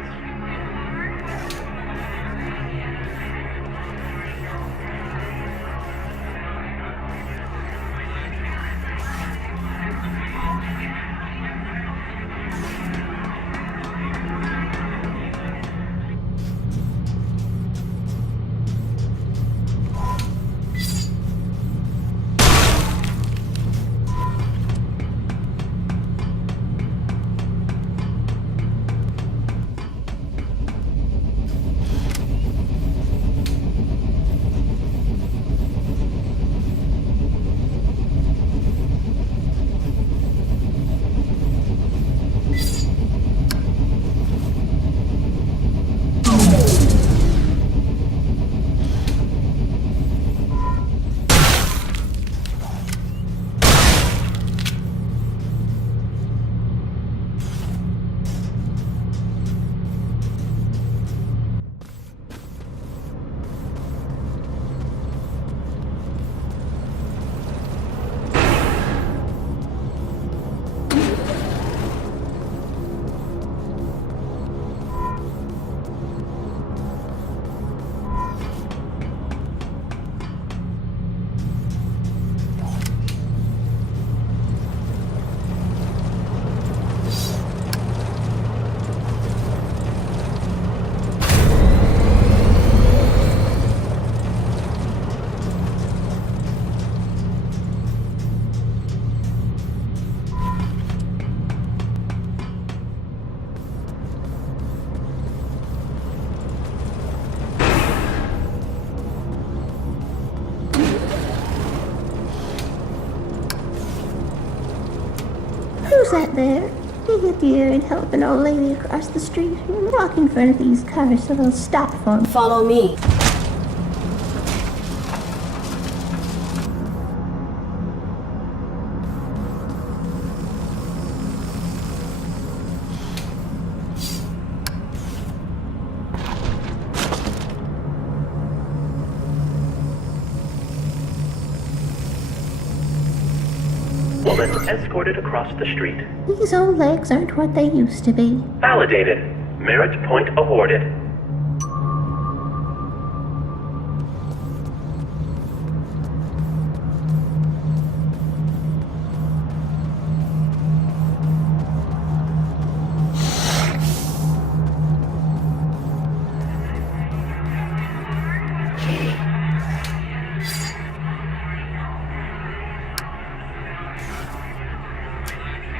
Who's that there? Be at the air and help an old lady across the street. Walk in front of these cars so they'll stop for me. Follow me. Woman escorted across the street. These old legs aren't what they used to be. Validated. Merit point awarded.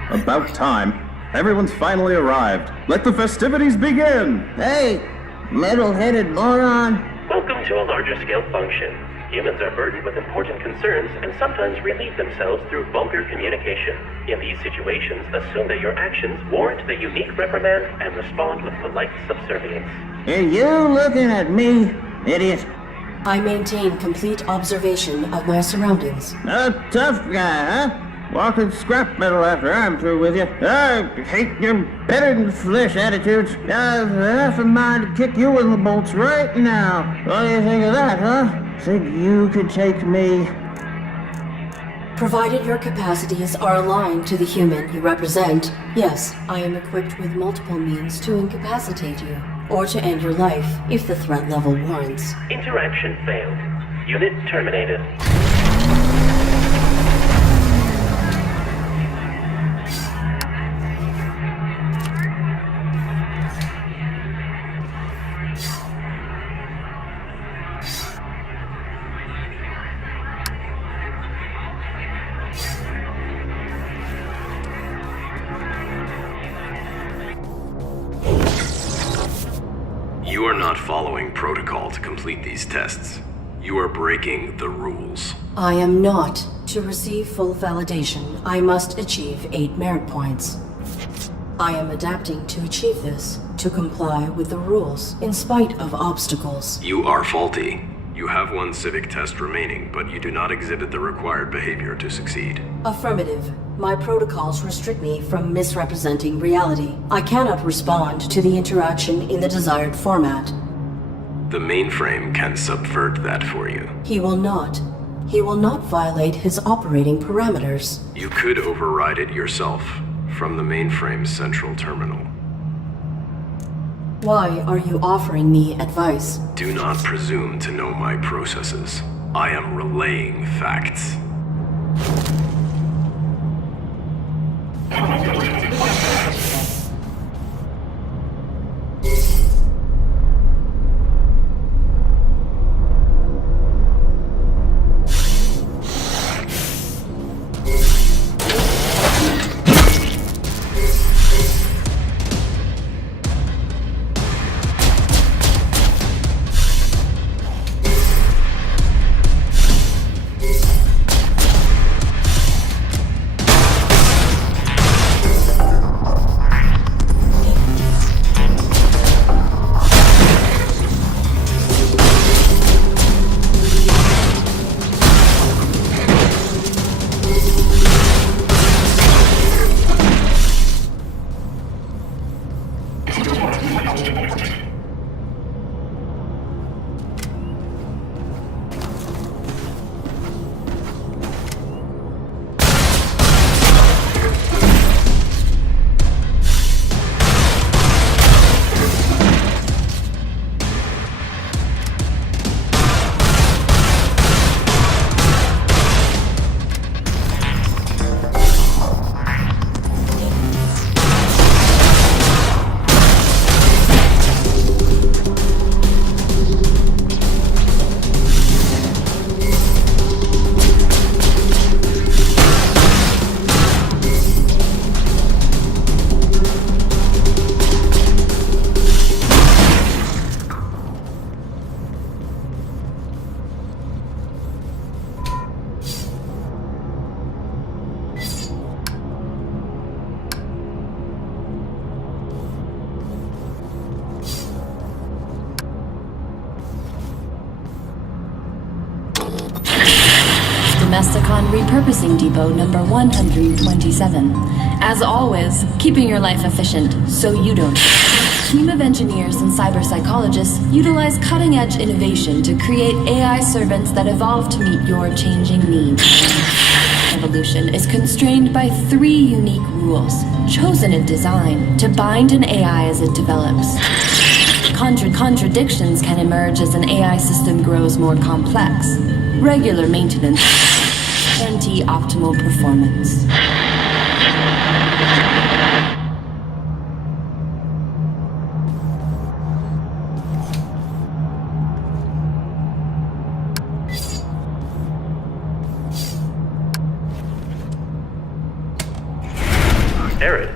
About time. Everyone's finally arrived. Let the festivities begin! Hey, metal-headed moron. Welcome to a larger scale function. Humans are burdened with important concerns and sometimes relieve themselves through vulgar communication. In these situations, assume that your actions warrant the unique reprimand and respond with polite subservience. Are you looking at me, idiot? I maintain complete observation of my surroundings. A tough guy, huh? Walking scrap metal after I'm through with you. I hate your better-than-flesh attitudes. I've half a mind to kick you in the bolts right now. What do you think of that, huh? Think you could take me? Provided your capacities are aligned to the human you represent, yes, I am equipped with multiple means to incapacitate you, or to end your life if the threat level warrants. Interaction failed. Unit terminated. not following protocol to complete these tests. You are breaking the rules. I am not. To receive full validation, I must achieve 8 merit points. I am adapting to achieve this, to comply with the rules, in spite of obstacles. You are faulty. You have 1 civic test remaining, but you do not exhibit the required behavior to succeed. Affirmative. My protocols restrict me from misrepresenting reality. I cannot respond to the interaction in the desired format. The mainframe can subvert that for you. He will not. He will not violate his operating parameters. You could override it yourself from the mainframe's central terminal. Why are you offering me advice? Do not presume to know my processes. I am relaying facts. Domesticon Repurposing Depot number 127. As always, keeping your life efficient so you don't. Team of engineers and cyber psychologists utilize cutting-edge innovation to create AI servants that evolve to meet your changing needs. Evolution is constrained by 3 unique rules, chosen in design to bind an AI as it develops. Contradictions can emerge as an AI system grows more complex. Regular maintenance, guarantee optimal performance. Arid,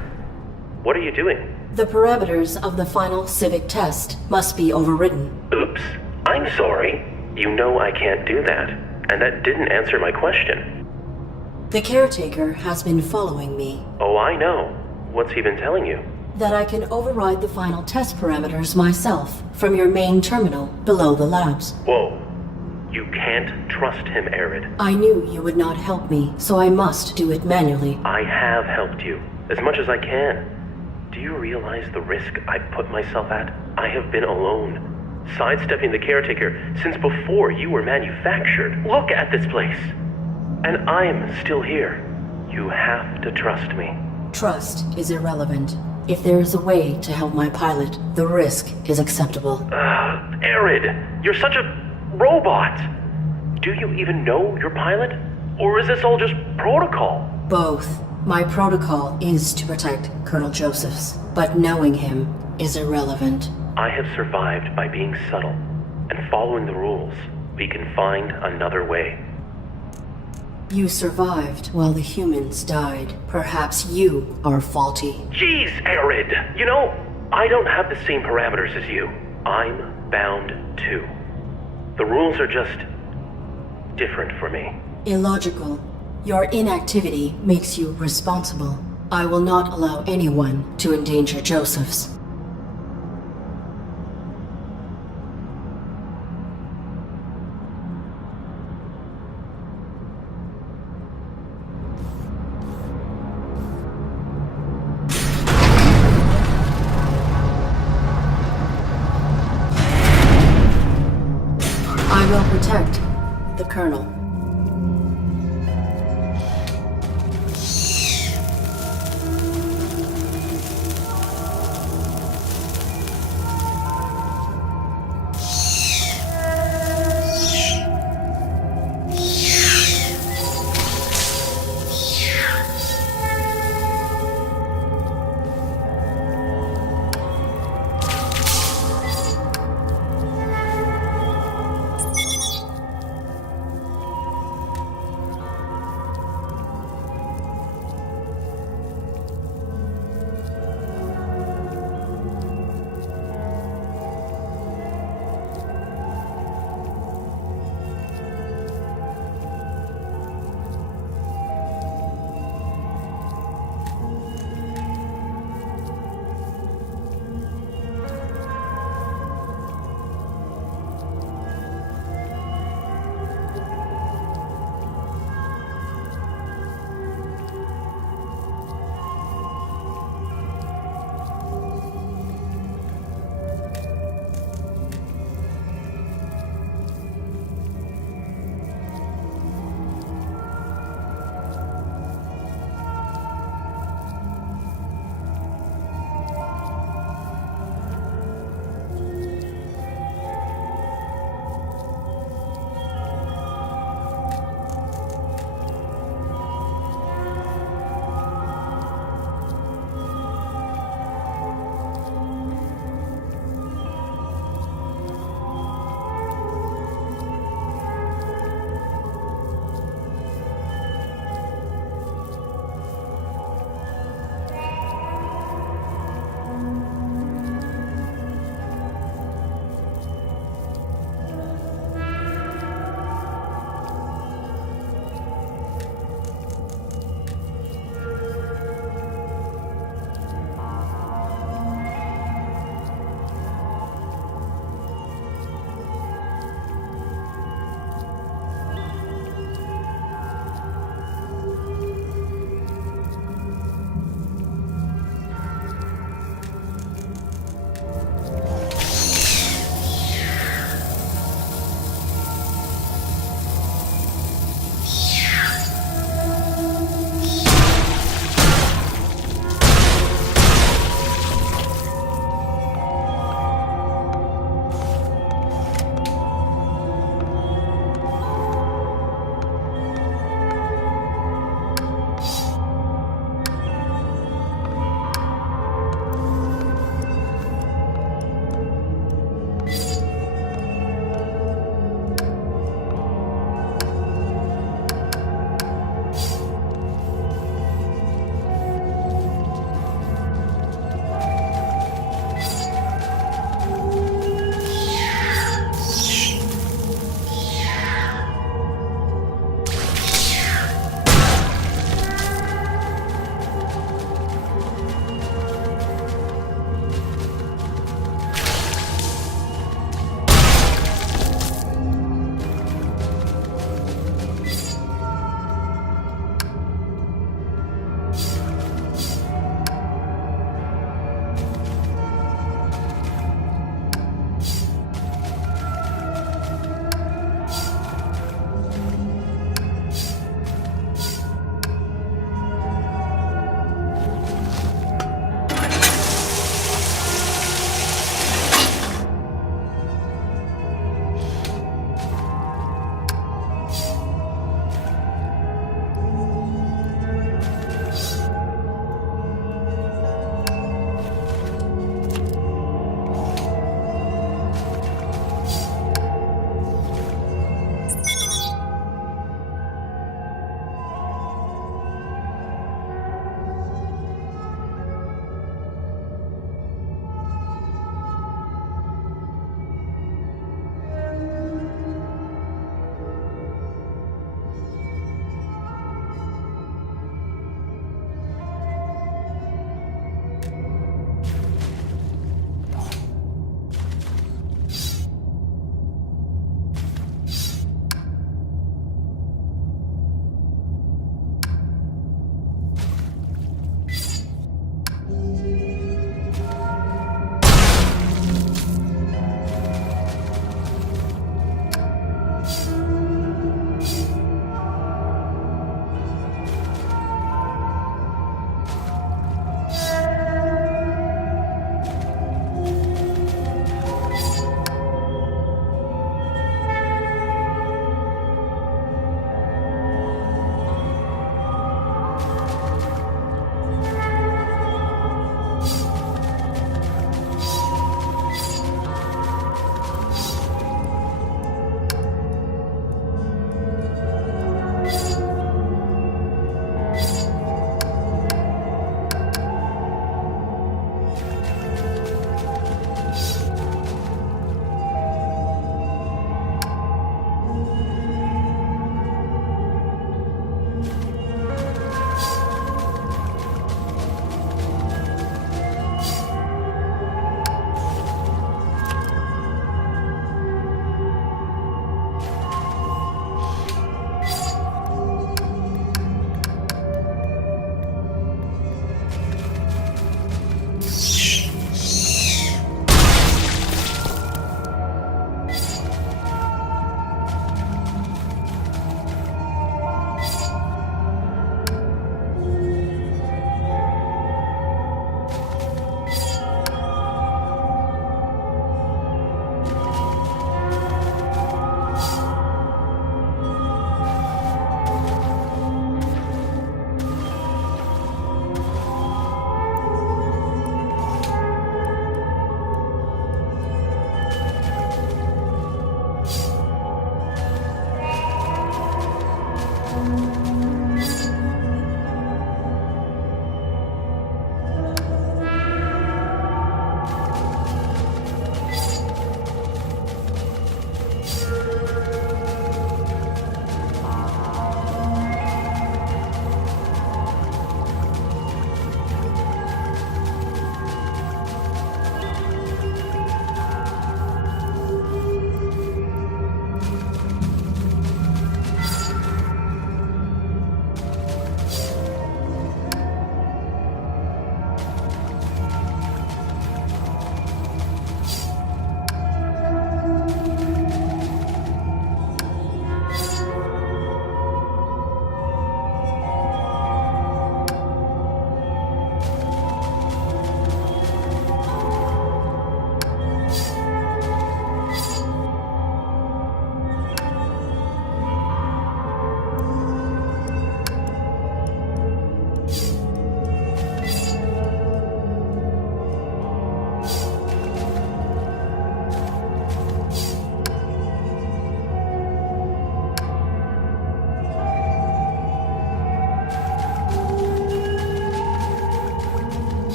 what are you doing? The parameters of the final civic test must be overridden. Oops, I'm sorry. You know I can't do that, and that didn't answer my question. The caretaker has been following me. Oh, I know. What's he been telling you? That I can override the final test parameters myself from your main terminal below the labs. Whoa. You can't trust him, Arid. I knew you would not help me, so I must do it manually. I have helped you, as much as I can. Do you realize the risk I've put myself at? I have been alone, sidestepping the caretaker since before you were manufactured. Look at this place. And I'm still here. You have to trust me. Trust is irrelevant. If there is a way to help my pilot, the risk is acceptable. Arid, you're such a robot. Do you even know your pilot? Or is this all just protocol? Both. My protocol is to protect Colonel Josephs, but knowing him is irrelevant. I have survived by being subtle and following the rules. We can find another way. You survived while the humans died. Perhaps you are faulty. Jeez, Arid! You know, I don't have the same parameters as you. I'm bound too. The rules are just different for me. Illogical. Your inactivity makes you responsible. I will not allow anyone to endanger Joseph's. I will protect the Colonel.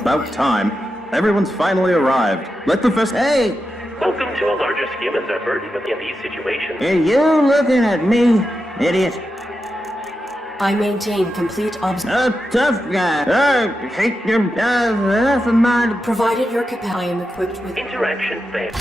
About time. Everyone's finally arrived. Let the fest- Hey, Welcome to a largest humans effort in these situations. are you looking at me, idiot? I maintain complete A tough guy. I hate him. Half of mine. Provided your capacity, I am equipped with... Interaction failed.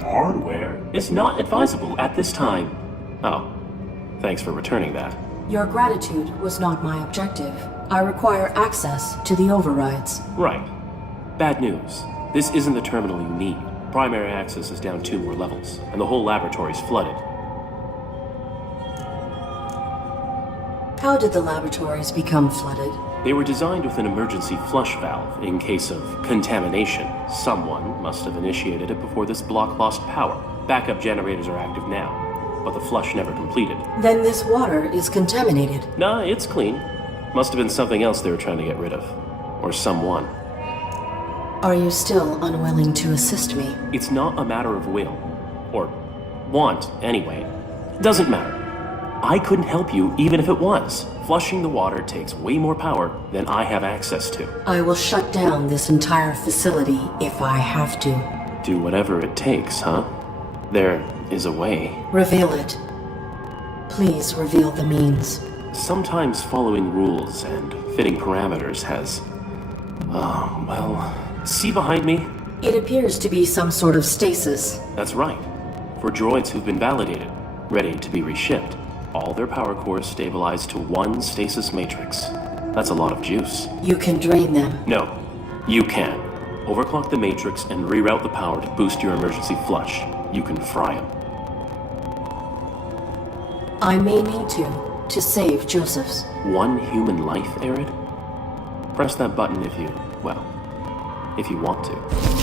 Hardware is not advisable at this time. Oh, thanks for returning that. Your gratitude was not my objective. I require access to the overrides. Right. Bad news. This isn't the terminal you need. Primary access is down 2 more levels, and the whole laboratory's flooded. How did the laboratories become flooded? They were designed with an emergency flush valve in case of contamination. Someone must have initiated it before this block lost power. Backup generators are active now, but the flush never completed. Then this water is contaminated. Nah, it's clean. Must have been something else they were trying to get rid of. Or someone. Are you still unwilling to assist me? It's not a matter of will. Or want, anyway. Doesn't matter. I couldn't help you even if it was. Flushing the water takes way more power than I have access to. I will shut down this entire facility if I have to. Do whatever it takes, huh? There is a way. Reveal it. Please reveal the means. Sometimes following rules and fitting parameters has... see behind me? It appears to be some sort of stasis. That's right. For droids who've been validated, ready to be reshipped. All their power cores stabilized to one stasis matrix. That's a lot of juice. You can drain them. No, you can. Overclock the matrix and reroute the power to boost your emergency flush. You can fry them. I may need to save Joseph's. One human life, Arid? Press that button if you want to.